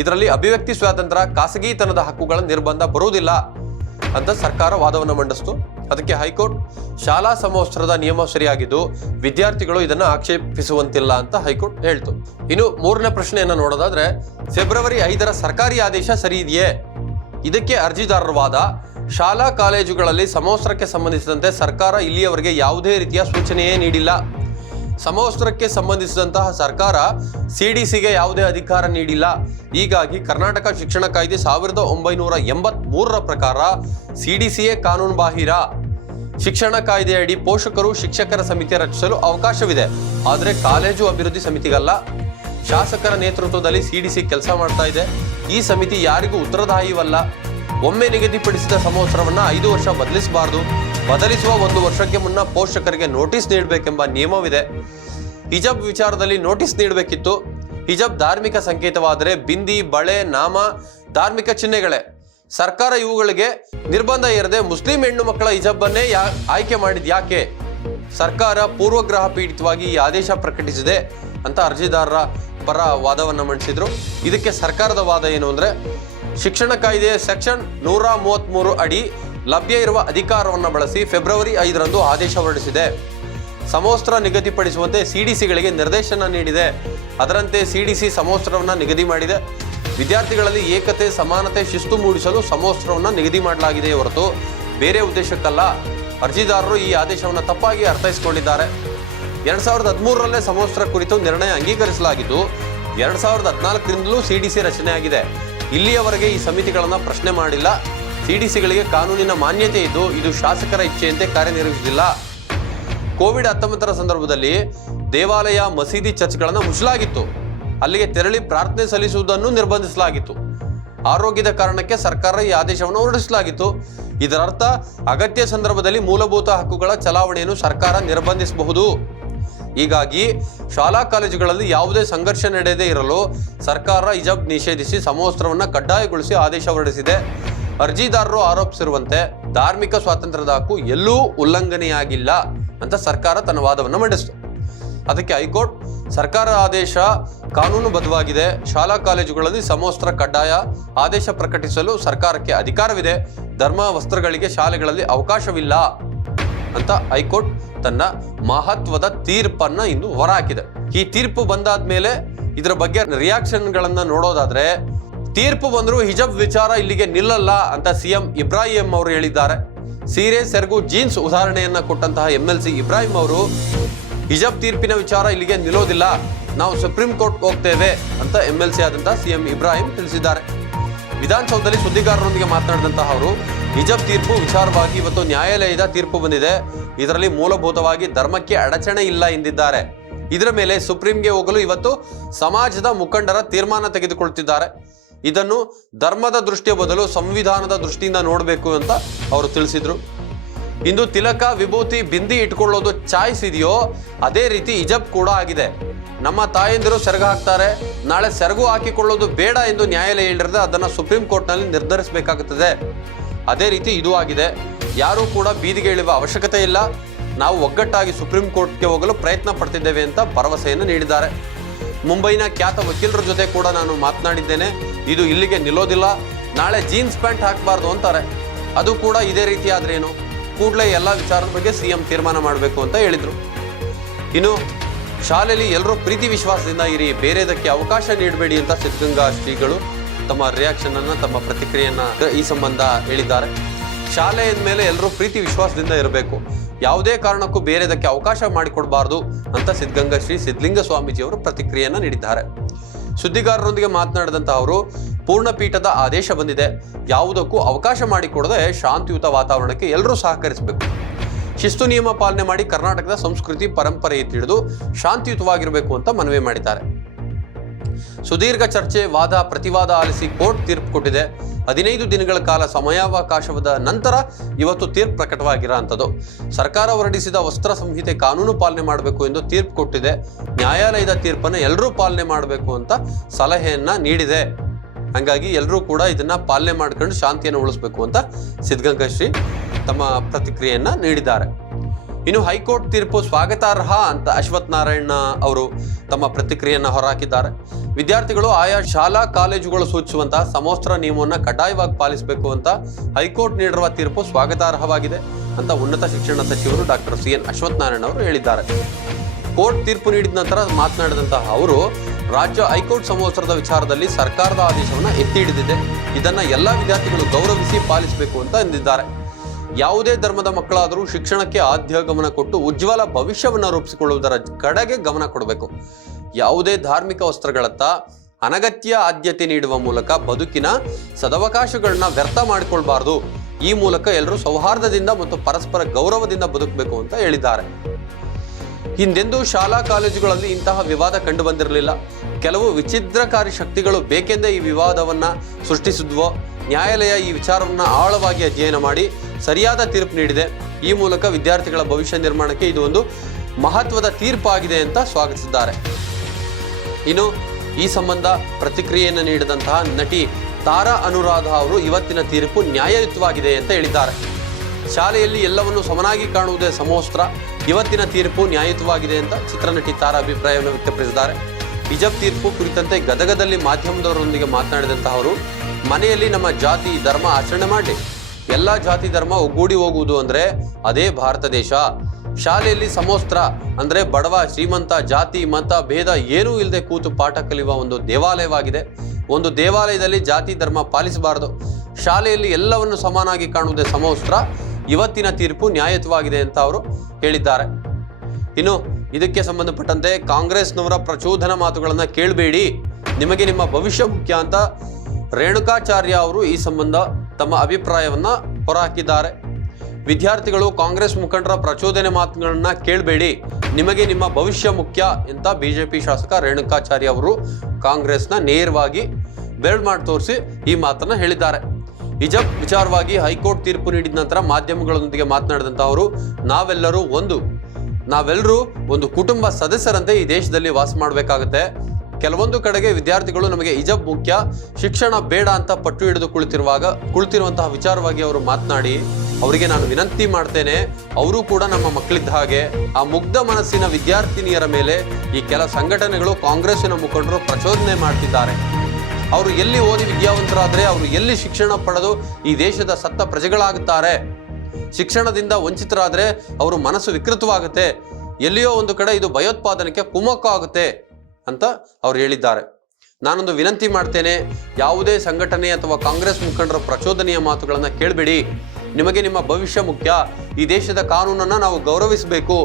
ಇದರಲ್ಲಿ ಅಭಿವ್ಯಕ್ತಿ ಸ್ವಾತಂತ್ರ್ಯ, ಖಾಸಗಿತನದ ಹಕ್ಕುಗಳ ನಿರ್ಬಂಧ ಬರುವುದಿಲ್ಲ ಅಂತ ಸರ್ಕಾರ ವಾದವನ್ನು ಮಂಡಿಸಿತು. ಅದಕ್ಕೆ ಹೈಕೋರ್ಟ್ ಶಾಲಾ ಸಮವಸ್ತ್ರದ ನಿಯಮ ಸರಿಯಾಗಿದ್ದು ವಿದ್ಯಾರ್ಥಿಗಳು ಇದನ್ನು ಆಕ್ಷೇಪಿಸುವಂತಿಲ್ಲ ಅಂತ ಹೈಕೋರ್ಟ್ ಹೇಳ್ತು. ಇನ್ನು ಮೂರನೇ ಪ್ರಶ್ನೆಯನ್ನು ನೋಡೋದಾದ್ರೆ, ಫೆಬ್ರವರಿ 5ರ ಸರ್ಕಾರಿ ಆದೇಶ ಸರಿ ಇದೆಯೇ? ಇದಕ್ಕೆ ಅರ್ಜಿದಾರರ ವಾದ, ಶಾಲಾ ಕಾಲೇಜುಗಳಲ್ಲಿ ಸಮವಸ್ತ್ರಕ್ಕೆ ಸಂಬಂಧಿಸಿದಂತೆ ಸರ್ಕಾರ ಇಲ್ಲಿಯವರೆಗೆ ಯಾವುದೇ ರೀತಿಯ ಸೂಚನೆಯೇ ನೀಡಿಲ್ಲ. ಸಮವಸ್ತ್ರಕ್ಕೆ ಸಂಬಂಧಿಸಿದಂತಹ ಸರ್ಕಾರ CDCಗೆ ಯಾವುದೇ ಅಧಿಕಾರ ನೀಡಿಲ್ಲ. ಹೀಗಾಗಿ ಕರ್ನಾಟಕ ಶಿಕ್ಷಣ ಕಾಯ್ದೆ 1983ರ ಪ್ರಕಾರ CDCಯೇ ಕಾನೂನು ಬಾಹಿರ. ಶಿಕ್ಷಣ ಕಾಯ್ದೆಯಡಿ ಪೋಷಕರು ಶಿಕ್ಷಕರ ಸಮಿತಿ ರಚಿಸಲು ಅವಕಾಶವಿದೆ, ಆದರೆ ಕಾಲೇಜು ಅಭಿವೃದ್ಧಿ ಸಮಿತಿಗಲ್ಲ. ಶಾಸಕರ ನೇತೃತ್ವದಲ್ಲಿ CDC ಕೆಲಸ ಮಾಡ್ತಾ ಇದೆ. ಈ ಸಮಿತಿ ಯಾರಿಗೂ ಉತ್ತರದಾಯಿವಲ್ಲ. ಒಮ್ಮೆ ನಿಗದಿಪಡಿಸಿದ ಸಮವಸ್ತ್ರವನ್ನು 5 ವರ್ಷ ಬದಲಿಸಬಾರದು. ಬದಲಿಸುವ 1 ವರ್ಷಕ್ಕೆ ಮುನ್ನ ಪೋಷಕರಿಗೆ ನೋಟಿಸ್ ನೀಡಬೇಕೆಂಬ ನಿಯಮವಿದೆ. ಹಿಜಾಬ್ ವಿಚಾರದಲ್ಲಿ ನೋಟಿಸ್ ನೀಡಬೇಕಿತ್ತು. ಹಿಜಾಬ್ ಧಾರ್ಮಿಕ ಸಂಕೇತವಾದರೆ ಬಿಂದಿ, ಬಳೆ, ನಾಮ ಧಾರ್ಮಿಕ ಚಿಹ್ನೆಗಳೇ. ಸರ್ಕಾರ ಇವುಗಳಿಗೆ ನಿರ್ಬಂಧ ಹೇರದೆ ಮುಸ್ಲಿಂ ಹೆಣ್ಣು ಮಕ್ಕಳ ಹಿಜಾಬ್ ಅನ್ನೇ ಆಯ್ಕೆ ಮಾಡಿದ್ ಯಾಕೆ? ಸರ್ಕಾರ ಪೂರ್ವಗ್ರಹ ಪೀಡಿತವಾಗಿ ಈ ಆದೇಶ ಪ್ರಕಟಿಸಿದೆ ಅಂತ ಅರ್ಜಿದಾರರ ಪರ ವಾದವನ್ನು ಮಂಡಿಸಿದ್ರು. ಇದಕ್ಕೆ ಸರ್ಕಾರದ ವಾದ ಏನು ಅಂದ್ರೆ, ಶಿಕ್ಷಣ ಕಾಯ್ದೆಯ ಸೆಕ್ಷನ್ 133 ಅಡಿ ಲಭ್ಯ ಇರುವ ಅಧಿಕಾರವನ್ನು ಬಳಸಿ ಫೆಬ್ರವರಿ 5ರಂದು ಆದೇಶ ಹೊರಡಿಸಿದೆ. ಸಮವಸ್ತ್ರ ನಿಗದಿಪಡಿಸುವಂತೆ CDCಗಳಿಗೆ ನಿರ್ದೇಶನ ನೀಡಿದೆ. ಅದರಂತೆ CDC ಸಮವಸ್ತ್ರವನ್ನು ನಿಗದಿ ಮಾಡಿದೆ. ವಿದ್ಯಾರ್ಥಿಗಳಲ್ಲಿ ಏಕತೆ, ಸಮಾನತೆ, ಶಿಸ್ತು ಮೂಡಿಸಲು ಸಮವಸ್ತ್ರವನ್ನು ನಿಗದಿ ಮಾಡಲಾಗಿದೆ ಹೊರತು ಬೇರೆ ಉದ್ದೇಶಕ್ಕಲ್ಲ. ಅರ್ಜಿದಾರರು ಈ ಆದೇಶವನ್ನು ತಪ್ಪಾಗಿ ಅರ್ಥೈಸಿಕೊಂಡಿದ್ದಾರೆ. 2013ರಲ್ಲೇ ಸಮವಸ್ತ್ರ ಕುರಿತು ನಿರ್ಣಯ ಅಂಗೀಕರಿಸಲಾಗಿದ್ದು 2014ರಿಂದಲೂ CDC ರಚನೆಯಾಗಿದೆ. ಇಲ್ಲಿಯವರೆಗೆ ಈ ಸಮಿತಿಗಳನ್ನು ಪ್ರಶ್ನೆ ಮಾಡಿಲ್ಲ. CDCಗಳಿಗೆ ಕಾನೂನಿನ ಮಾನ್ಯತೆ ಇದ್ದು ಇದು ಶಾಸಕರ ಇಚ್ಛೆಯಂತೆ ಕಾರ್ಯನಿರ್ವಹಿಸುತ್ತಿಲ್ಲ. ಕೋವಿಡ್-19ರ ಸಂದರ್ಭದಲ್ಲಿ ದೇವಾಲಯ, ಮಸೀದಿ, ಚರ್ಚ್ಗಳನ್ನು ಮುಚ್ಚಲಾಗಿತ್ತು. ಅಲ್ಲಿಗೆ ತೆರಳಿ ಪ್ರಾರ್ಥನೆ ಸಲ್ಲಿಸುವುದನ್ನು ನಿರ್ಬಂಧಿಸಲಾಗಿತ್ತು. ಆರೋಗ್ಯದ ಕಾರಣಕ್ಕೆ ಸರ್ಕಾರ ಈ ಆದೇಶವನ್ನು ಹೊರಡಿಸಲಾಗಿತ್ತು. ಇದರರ್ಥ ಅಗತ್ಯ ಸಂದರ್ಭದಲ್ಲಿ ಮೂಲಭೂತ ಹಕ್ಕುಗಳ ಚಲಾವಣೆಯನ್ನು ಸರ್ಕಾರ ನಿರ್ಬಂಧಿಸಬಹುದು. ಹೀಗಾಗಿ ಶಾಲಾ ಕಾಲೇಜುಗಳಲ್ಲಿ ಯಾವುದೇ ಸಂಘರ್ಷ ನಡೆಯದೇ ಇರಲು ಸರ್ಕಾರ ಹಿಜಾಬ್ ನಿಷೇಧಿಸಿ ಸಮವಸ್ತ್ರವನ್ನು ಕಡ್ಡಾಯಗೊಳಿಸಿ ಆದೇಶ ಹೊರಡಿಸಿದೆ. ಅರ್ಜಿದಾರರು ಆರೋಪಿಸಿರುವಂತೆ ಧಾರ್ಮಿಕ ಸ್ವಾತಂತ್ರ್ಯದ ಹಕ್ಕು ಎಲ್ಲೂ ಉಲ್ಲಂಘನೆಯಾಗಿಲ್ಲ ಅಂತ ಸರ್ಕಾರ ತನ್ನ ವಾದವನ್ನು ಮಂಡಿಸಿತು. ಅದಕ್ಕೆ ಹೈಕೋರ್ಟ್, ಸರ್ಕಾರ ಆದೇಶ ಕಾನೂನುಬದ್ಧವಾಗಿದೆ. ಶಾಲಾ ಕಾಲೇಜುಗಳಲ್ಲಿ ಸಮವಸ್ತ್ರ ಕಡ್ಡಾಯ ಆದೇಶ ಪ್ರಕಟಿಸಲು ಸರ್ಕಾರಕ್ಕೆ ಅಧಿಕಾರವಿದೆ. ಧರ್ಮ ವಸ್ತ್ರಗಳಿಗೆ ಶಾಲೆಗಳಲ್ಲಿ ಅವಕಾಶವಿಲ್ಲ ಅಂತ ಹೈಕೋರ್ಟ್ ತನ್ನ ಮಹತ್ವದ ತೀರ್ಪನ್ನ ಇಂದು ಹೊರಹಾಕಿದೆ. ಈ ತೀರ್ಪು ಬಂದಾದ್ಮೇಲೆ ಇದರ ಬಗ್ಗೆ ರಿಯಾಕ್ಷನ್ಗಳನ್ನ ನೋಡೋದಾದ್ರೆ, ತೀರ್ಪು ಬಂದರೂ ಹಿಜಾಬ್ ವಿಚಾರ ಇಲ್ಲಿಗೆ ನಿಲ್ಲಲ್ಲ ಅಂತ CM ಇಬ್ರಾಹಿಂ ಅವರು ಹೇಳಿದ್ದಾರೆ. ಸೀರೆ, ಸೆರಗು, ಜೀನ್ಸ್ ಉದಾಹರಣೆಯನ್ನ ಕೊಟ್ಟಂತಹ MLC ಇಬ್ರಾಹಿಂ ಅವರು ಹಿಜಾಬ್ ತೀರ್ಪಿನ ವಿಚಾರ ಇಲ್ಲಿಗೆ ನಿಲ್ಲೋದಿಲ್ಲ, ನಾವು ಸುಪ್ರೀಂ ಕೋರ್ಟ್ ಹೋಗ್ತೇವೆ ಅಂತ MLC ಆದಂತಹ CM ಇಬ್ರಾಹಿಂ ತಿಳಿಸಿದ್ದಾರೆ. ವಿಧಾನಸೌಧದಲ್ಲಿ ಸುದ್ದಿಗಾರರೊಂದಿಗೆ ಮಾತನಾಡಿದಂತಹ ಅವರು, ಹಿಜಾಬ್ ತೀರ್ಪು ವಿಚಾರವಾಗಿ ಇವತ್ತು ನ್ಯಾಯಾಲಯದ ತೀರ್ಪು ಬಂದಿದೆ. ಇದರಲ್ಲಿ ಮೂಲಭೂತವಾಗಿ ಧರ್ಮಕ್ಕೆ ಅಡಚಣೆ ಇಲ್ಲ ಎಂದಿದ್ದಾರೆ. ಇದರ ಮೇಲೆ ಸುಪ್ರೀಂಗೆ ಹೋಗಲು ಇವತ್ತು ಸಮಾಜದ ಮುಖಂಡರ ತೀರ್ಮಾನ ತೆಗೆದುಕೊಳ್ಳುತ್ತಿದ್ದಾರೆ. ಇದನ್ನು ಧರ್ಮದ ದೃಷ್ಟಿಯ ಬದಲು ಸಂವಿಧಾನದ ದೃಷ್ಟಿಯಿಂದ ನೋಡಬೇಕು ಅಂತ ಅವರು ತಿಳಿಸಿದ್ರು. ಇಂದು ತಿಲಕ, ವಿಭೂತಿ, ಬಿಂದಿ ಇಟ್ಕೊಳ್ಳೋದು ಚಾಯ್ಸ್ ಇದೆಯೋ ಅದೇ ರೀತಿ ಹಿಜಾಬ್ ಕೂಡ ಆಗಿದೆ. ನಮ್ಮ ತಾಯಂದಿರು ಸೆರಗು ಹಾಕ್ತಾರೆ, ನಾಳೆ ಸೆರಗು ಹಾಕಿಕೊಳ್ಳೋದು ಬೇಡ ಎಂದು ನ್ಯಾಯಾಲಯ ಹೇಳಿದ್ರೆ ಅದನ್ನು ಸುಪ್ರೀಂ ಕೋರ್ಟ್ನಲ್ಲಿ ನಿರ್ಧರಿಸಬೇಕಾಗುತ್ತದೆ. ಅದೇ ರೀತಿ ಇದು ಆಗಿದೆ. ಯಾರೂ ಕೂಡ ಬೀದಿಗೆ ಇಳಿಯುವ ಅವಶ್ಯಕತೆ ಇಲ್ಲ. ನಾವು ಒಗ್ಗಟ್ಟಾಗಿ ಸುಪ್ರೀಂ ಕೋರ್ಟ್ಗೆ ಹೋಗಲು ಪ್ರಯತ್ನ ಪಡ್ತಿದ್ದೇವೆ ಅಂತ ಭರವಸೆಯನ್ನು ನೀಡಿದ್ದಾರೆ. ಮುಂಬೈನ ಖ್ಯಾತ ವಕೀಲರ ಜೊತೆ ಕೂಡ ನಾನು ಮಾತನಾಡಿದ್ದೇನೆ. ಇದು ಇಲ್ಲಿಗೆ ನಿಲ್ಲೋದಿಲ್ಲ. ನಾಳೆ ಜೀನ್ಸ್ ಪ್ಯಾಂಟ್ ಹಾಕಬಾರ್ದು ಅಂತಾರೆ. ಅದು ಕೂಡ ಇದೇ ರೀತಿ ಆದ್ರೆ ಏನು, ಕೂಡಲೇ ಎಲ್ಲ ವಿಚಾರದ ಬಗ್ಗೆ CM ತೀರ್ಮಾನ ಮಾಡಬೇಕು ಅಂತ ಹೇಳಿದ್ರು. ಇನ್ನು ಶಾಲೆಯಲ್ಲಿ ಎಲ್ಲರೂ ಪ್ರೀತಿ ವಿಶ್ವಾಸದಿಂದ ಇರಿ, ಬೇರೆದಕ್ಕೆ ಅವಕಾಶ ನೀಡಬೇಡಿ ಅಂತ ಸಿದ್ಧಗಂಗಾ ಶ್ರೀಗಳು ತಮ್ಮ ರಿಯಾಕ್ಷನ್ ಅನ್ನ, ತಮ್ಮ ಪ್ರತಿಕ್ರಿಯೆಯನ್ನ ಈ ಸಂಬಂಧ ಹೇಳಿದ್ದಾರೆ. ಶಾಲೆ ಅಂದಮೇಲೆ ಎಲ್ಲರೂ ಪ್ರೀತಿ ವಿಶ್ವಾಸದಿಂದ ಇರಬೇಕು. ಯಾವುದೇ ಕಾರಣಕ್ಕೂ ಬೇರೆದಕ್ಕೆ ಅವಕಾಶ ಮಾಡಿಕೊಡಬಾರದು ಅಂತ ಸಿದ್ಧಗಂಗಾ ಶ್ರೀ ಸಿದ್ಧಲಿಂಗ ಸ್ವಾಮೀಜಿಯವರು ಪ್ರತಿಕ್ರಿಯೆಯನ್ನು ನೀಡಿದ್ದಾರೆ. ಸುದ್ದಿಗಾರರೊಂದಿಗೆ ಮಾತನಾಡಿದಂತಹ ಅವರು, ಪೂರ್ಣಪೀಠದ ಆದೇಶ ಬಂದಿದೆ, ಯಾವುದಕ್ಕೂ ಅವಕಾಶ ಮಾಡಿಕೊಡದೆ ಶಾಂತಿಯುತ ವಾತಾವರಣಕ್ಕೆ ಎಲ್ಲರೂ ಸಹಕರಿಸಬೇಕು, ಶಿಸ್ತು ನಿಯಮ ಪಾಲನೆ ಮಾಡಿ ಕರ್ನಾಟಕದ ಸಂಸ್ಕೃತಿ ಪರಂಪರೆ ಎತ್ತಿಡಿದು ಶಾಂತಿಯುತವಾಗಿರಬೇಕು ಅಂತ ಮನವಿ ಮಾಡಿದ್ದಾರೆ. ಸುದೀರ್ಘ ಚರ್ಚೆ, ವಾದ ಪ್ರತಿವಾದ ಆಲಿಸಿ ಕೋರ್ಟ್ ತೀರ್ಪು ಕೊಟ್ಟಿದೆ. 15 ದಿನಗಳ ಕಾಲ ಸಮಯಾವಕಾಶದ ನಂತರ ಇವತ್ತು ತೀರ್ಪು ಪ್ರಕಟವಾಗಿರೋಂಥದ್ದು. ಸರ್ಕಾರ ಹೊರಡಿಸಿದ ವಸ್ತ್ರ ಸಂಹಿತೆ ಕಾನೂನು ಪಾಲನೆ ಮಾಡಬೇಕು ಎಂದು ತೀರ್ಪು ಕೊಟ್ಟಿದೆ. ನ್ಯಾಯಾಲಯದ ತೀರ್ಪನ್ನು ಎಲ್ಲರೂ ಪಾಲನೆ ಮಾಡಬೇಕು ಅಂತ ಸಲಹೆಯನ್ನ ನೀಡಿದೆ. ಹಾಗಾಗಿ ಎಲ್ಲರೂ ಕೂಡ ಇದನ್ನ ಪಾಲನೆ ಮಾಡ್ಕೊಂಡು ಶಾಂತಿಯನ್ನು ಉಳಿಸಬೇಕು ಅಂತ ಸಿದ್ಧಗಂಗಾ ಶ್ರೀ ತಮ್ಮ ಪ್ರತಿಕ್ರಿಯೆಯನ್ನ ನೀಡಿದ್ದಾರೆ. ಇನ್ನು ಹೈಕೋರ್ಟ್ ತೀರ್ಪು ಸ್ವಾಗತಾರ್ಹ ಅಂತ ಅಶ್ವಥ್ ನಾರಾಯಣ ಅವರು ತಮ್ಮ ಪ್ರತಿಕ್ರಿಯೆಯನ್ನು ಹೊರಹಾಕಿದ್ದಾರೆ. ವಿದ್ಯಾರ್ಥಿಗಳು ಆಯಾ ಶಾಲಾ ಕಾಲೇಜುಗಳು ಸೂಚಿಸುವಂತಹ ಸಮವಸ್ತ್ರ ನಿಯಮವನ್ನು ಕಡ್ಡಾಯವಾಗಿ ಪಾಲಿಸಬೇಕು ಅಂತ ಹೈಕೋರ್ಟ್ ನೀಡಿರುವ ತೀರ್ಪು ಸ್ವಾಗತಾರ್ಹವಾಗಿದೆ ಅಂತ ಉನ್ನತ ಶಿಕ್ಷಣ ಸಚಿವರು ಡಾಕ್ಟರ್ CN ಅಶ್ವಥ್ ನಾರಾಯಣ ಅವರು ಹೇಳಿದ್ದಾರೆ. ಕೋರ್ಟ್ ತೀರ್ಪು ನೀಡಿದ ನಂತರ ಮಾತನಾಡಿದಂತಹ ಅವರು, ರಾಜ್ಯ ಹೈಕೋರ್ಟ್ ಸಮವಸ್ತ್ರದ ವಿಚಾರದಲ್ಲಿ ಸರ್ಕಾರದ ಆದೇಶವನ್ನು ಎತ್ತಿ ಹಿಡಿದಿದೆ. ಇದನ್ನ ಎಲ್ಲ ವಿದ್ಯಾರ್ಥಿಗಳು ಗೌರವಿಸಿ ಪಾಲಿಸಬೇಕು ಅಂತ ಎಂದಿದ್ದಾರೆ. ಯಾವುದೇ ಧರ್ಮದ ಮಕ್ಕಳಾದರೂ ಶಿಕ್ಷಣಕ್ಕೆ ಆದ್ಯ ಗಮನ ಕೊಟ್ಟು ಉಜ್ವಲ ಭವಿಷ್ಯವನ್ನು ರೂಪಿಸಿಕೊಳ್ಳುವುದರ ಕಡೆಗೆ ಗಮನ ಕೊಡಬೇಕು. ಯಾವುದೇ ಧಾರ್ಮಿಕ ವಸ್ತ್ರಗಳತ್ತ ಅನಗತ್ಯ ಆದ್ಯತೆ ನೀಡುವ ಮೂಲಕ ಬದುಕಿನ ಸದವಕಾಶಗಳನ್ನ ವ್ಯರ್ಥ ಮಾಡಿಕೊಳ್ಬಾರ್ದು. ಈ ಮೂಲಕ ಎಲ್ಲರೂ ಸೌಹಾರ್ದದಿಂದ ಮತ್ತು ಪರಸ್ಪರ ಗೌರವದಿಂದ ಬದುಕಬೇಕು ಅಂತ ಹೇಳಿದ್ದಾರೆ. ಹಿಂದೆಂದೂ ಶಾಲಾ ಕಾಲೇಜುಗಳಲ್ಲಿ ಇಂತಹ ವಿವಾದ ಕಂಡು ಬಂದಿರಲಿಲ್ಲ. ಕೆಲವು ವಿಚಿದ್ರಕಾರಿ ಶಕ್ತಿಗಳು ಬೇಕೆಂದೇ ಈ ವಿವಾದವನ್ನ ಸೃಷ್ಟಿಸಿದ್ವೋ. ನ್ಯಾಯಾಲಯ ಈ ವಿಚಾರವನ್ನು ಆಳವಾಗಿ ಅಧ್ಯಯನ ಮಾಡಿ ಸರಿಯಾದ ತೀರ್ಪು ನೀಡಿದೆ. ಈ ಮೂಲಕ ವಿದ್ಯಾರ್ಥಿಗಳ ಭವಿಷ್ಯ ನಿರ್ಮಾಣಕ್ಕೆ ಇದು ಒಂದು ಮಹತ್ವದ ತೀರ್ಪಾಗಿದೆ ಅಂತ ಸ್ವಾಗತಿಸಿದ್ದಾರೆ. ಇನ್ನು ಈ ಸಂಬಂಧ ಪ್ರತಿಕ್ರಿಯೆಯನ್ನು ನೀಡಿದಂತಹ ನಟಿ ತಾರಾ ಅನುರಾಧ ಅವರು ಇವತ್ತಿನ ತೀರ್ಪು ನ್ಯಾಯಯುತವಾಗಿದೆ ಅಂತ ಹೇಳಿದ್ದಾರೆ. ಶಾಲೆಯಲ್ಲಿ ಎಲ್ಲವನ್ನು ಸಮನಾಗಿ ಕಾಣುವುದೇ ಸಮವಸ್ತ್ರ. ಇವತ್ತಿನ ತೀರ್ಪು ನ್ಯಾಯಯುತವಾಗಿದೆ ಅಂತ ಚಿತ್ರನಟಿ ತಾರಾ ಅಭಿಪ್ರಾಯವನ್ನು ವ್ಯಕ್ತಪಡಿಸಿದ್ದಾರೆ. ಹಿಜಾಬ್ ತೀರ್ಪು ಕುರಿತಂತೆ ಗದಗದಲ್ಲಿ ಮಾಧ್ಯಮದವರೊಂದಿಗೆ ಮಾತನಾಡಿದಂತಹ ಅವರು, ಮನೆಯಲ್ಲಿ ನಮ್ಮ ಜಾತಿ ಧರ್ಮ ಆಚರಣೆ ಮಾಡಲಿ. ಎಲ್ಲ ಜಾತಿ ಧರ್ಮ ಒಗ್ಗೂಡಿ ಹೋಗುವುದು ಅಂದ್ರೆ ಅದೇ ಭಾರತ ದೇಶ. ಶಾಲೆಯಲ್ಲಿ ಸಮವಸ್ತ್ರ ಅಂದ್ರೆ ಬಡವ ಶ್ರೀಮಂತ ಜಾತಿ ಮತ ಭೇದ ಏನೂ ಇಲ್ಲದೆ ಕೂತು ಪಾಠ ಕಲಿಯುವ ಒಂದು ದೇವಾಲಯವಾಗಿದೆ. ಒಂದು ದೇವಾಲಯದಲ್ಲಿ ಜಾತಿ ಧರ್ಮ ಪಾಲಿಸಬಾರದು. ಶಾಲೆಯಲ್ಲಿ ಎಲ್ಲವನ್ನು ಸಮಾನಾಗಿ ಕಾಣುವುದೇ ಸಮವಸ್ತ್ರ. ಇವತ್ತಿನ ತೀರ್ಪು ನ್ಯಾಯಯುತವಾಗಿದೆ ಅಂತ ಅವರು ಹೇಳಿದ್ದಾರೆ. ಇನ್ನು ಇದಕ್ಕೆ ಸಂಬಂಧಪಟ್ಟಂತೆ ಕಾಂಗ್ರೆಸ್ನವರ ಪ್ರಚೋದನಾ ಮಾತುಗಳನ್ನ ಕೇಳಬೇಡಿ, ನಿಮಗೆ ನಿಮ್ಮ ಭವಿಷ್ಯ ಮುಖ್ಯ ಅಂತ ರೇಣುಕಾಚಾರ್ಯ ಅವರು ಈ ಸಂಬಂಧ ತಮ್ಮ ಅಭಿಪ್ರಾಯವನ್ನ ಹೊರಹಾಕಿದ್ದಾರೆ. ವಿದ್ಯಾರ್ಥಿಗಳು ಕಾಂಗ್ರೆಸ್ ಮುಖಂಡರ ಪ್ರಚೋದನೆ ಮಾತುಗಳನ್ನ ಕೇಳಬೇಡಿ, ನಿಮಗೆ ನಿಮ್ಮ ಭವಿಷ್ಯ ಮುಖ್ಯ ಅಂತ ಬಿಜೆಪಿ ಶಾಸಕ ರೇಣುಕಾಚಾರ್ಯ ಅವರು ಕಾಂಗ್ರೆಸ್ನ ನೇರವಾಗಿ ಬೆರಳು ಮಾಡಿ ತೋರಿಸಿ ಈ ಮಾತನ್ನ ಹೇಳಿದ್ದಾರೆ. ಹಿಜಾಬ್ ವಿಚಾರವಾಗಿ ಹೈಕೋರ್ಟ್ ತೀರ್ಪು ನೀಡಿದ ನಂತರ ಮಾಧ್ಯಮಗಳೊಂದಿಗೆ ಮಾತನಾಡಿದಂತ ಅವರು, ನಾವೆಲ್ಲರೂ ಒಂದು ಕುಟುಂಬ ಸದಸ್ಯರಂತೆ ಈ ದೇಶದಲ್ಲಿ ವಾಸ ಮಾಡಬೇಕಾಗುತ್ತೆ. ಕೆಲವೊಂದು ಕಡೆಗೆ ವಿದ್ಯಾರ್ಥಿಗಳು ನಮಗೆ ಹಿಜಾಬ್ ಮುಖ್ಯ, ಶಿಕ್ಷಣ ಬೇಡ ಅಂತ ಪಟ್ಟು ಹಿಡಿದು ಕುಳಿತಿರುವಂತಹ ವಿಚಾರವಾಗಿ ಅವರು ಮಾತನಾಡಿ, ಅವರಿಗೆ ನಾನು ವಿನಂತಿ ಮಾಡ್ತೇನೆ, ಅವರು ಕೂಡ ನಮ್ಮ ಮಕ್ಕಳಿದ್ದ ಹಾಗೆ. ಆ ಮುಗ್ಧ ಮನಸ್ಸಿನ ವಿದ್ಯಾರ್ಥಿನಿಯರ ಮೇಲೆ ಈ ಕೆಲ ಸಂಘಟನೆಗಳು ಕಾಂಗ್ರೆಸ್ಸಿನ ಮುಖಂಡರು ಪ್ರಚೋದನೆ ಮಾಡ್ತಿದ್ದಾರೆ. ಅವರು ಎಲ್ಲಿ ಓದಿ ವಿದ್ಯಾವಂತರಾದ್ರೆ, ಅವರು ಎಲ್ಲಿ ಶಿಕ್ಷಣ ಪಡೆದು ಈ ದೇಶದ ಸತ್ತ ಪ್ರಜೆಗಳಾಗುತ್ತಾರೆ. ಶಿಕ್ಷಣದಿಂದ ವಂಚಿತರಾದ್ರೆ ಅವರು ಮನಸ್ಸು ವಿಕೃತವಾಗುತ್ತೆ. ಎಲ್ಲಿಯೋ ಒಂದು ಕಡೆ ಇದು ಭಯೋತ್ಪಾದನೆಗೆ ಕುಮ್ಮಕ್ಕು ಆಗುತ್ತೆ ಅಂತ ಅವರು ಹೇಳಿದ್ದಾರೆ. ನಾನೊಂದು ವಿನಂತಿ ಮಾಡ್ತೇನೆ, ಯಾವುದೇ ಸಂಘಟನೆ ಅಥವಾ ಕಾಂಗ್ರೆಸ್ ಮುಖಂಡರ ಪ್ರಚೋದನೆಯ ಮಾತುಗಳನ್ನು ಕೇಳಬೇಡಿ. ನಿಮಗೆ ನಿಮ್ಮ ಭವಿಷ್ಯ ಮುಖ್ಯ. ಈ ದೇಶದ ಕಾನೂನನ್ನು ನಾವು ಗೌರವಿಸಬೇಕು,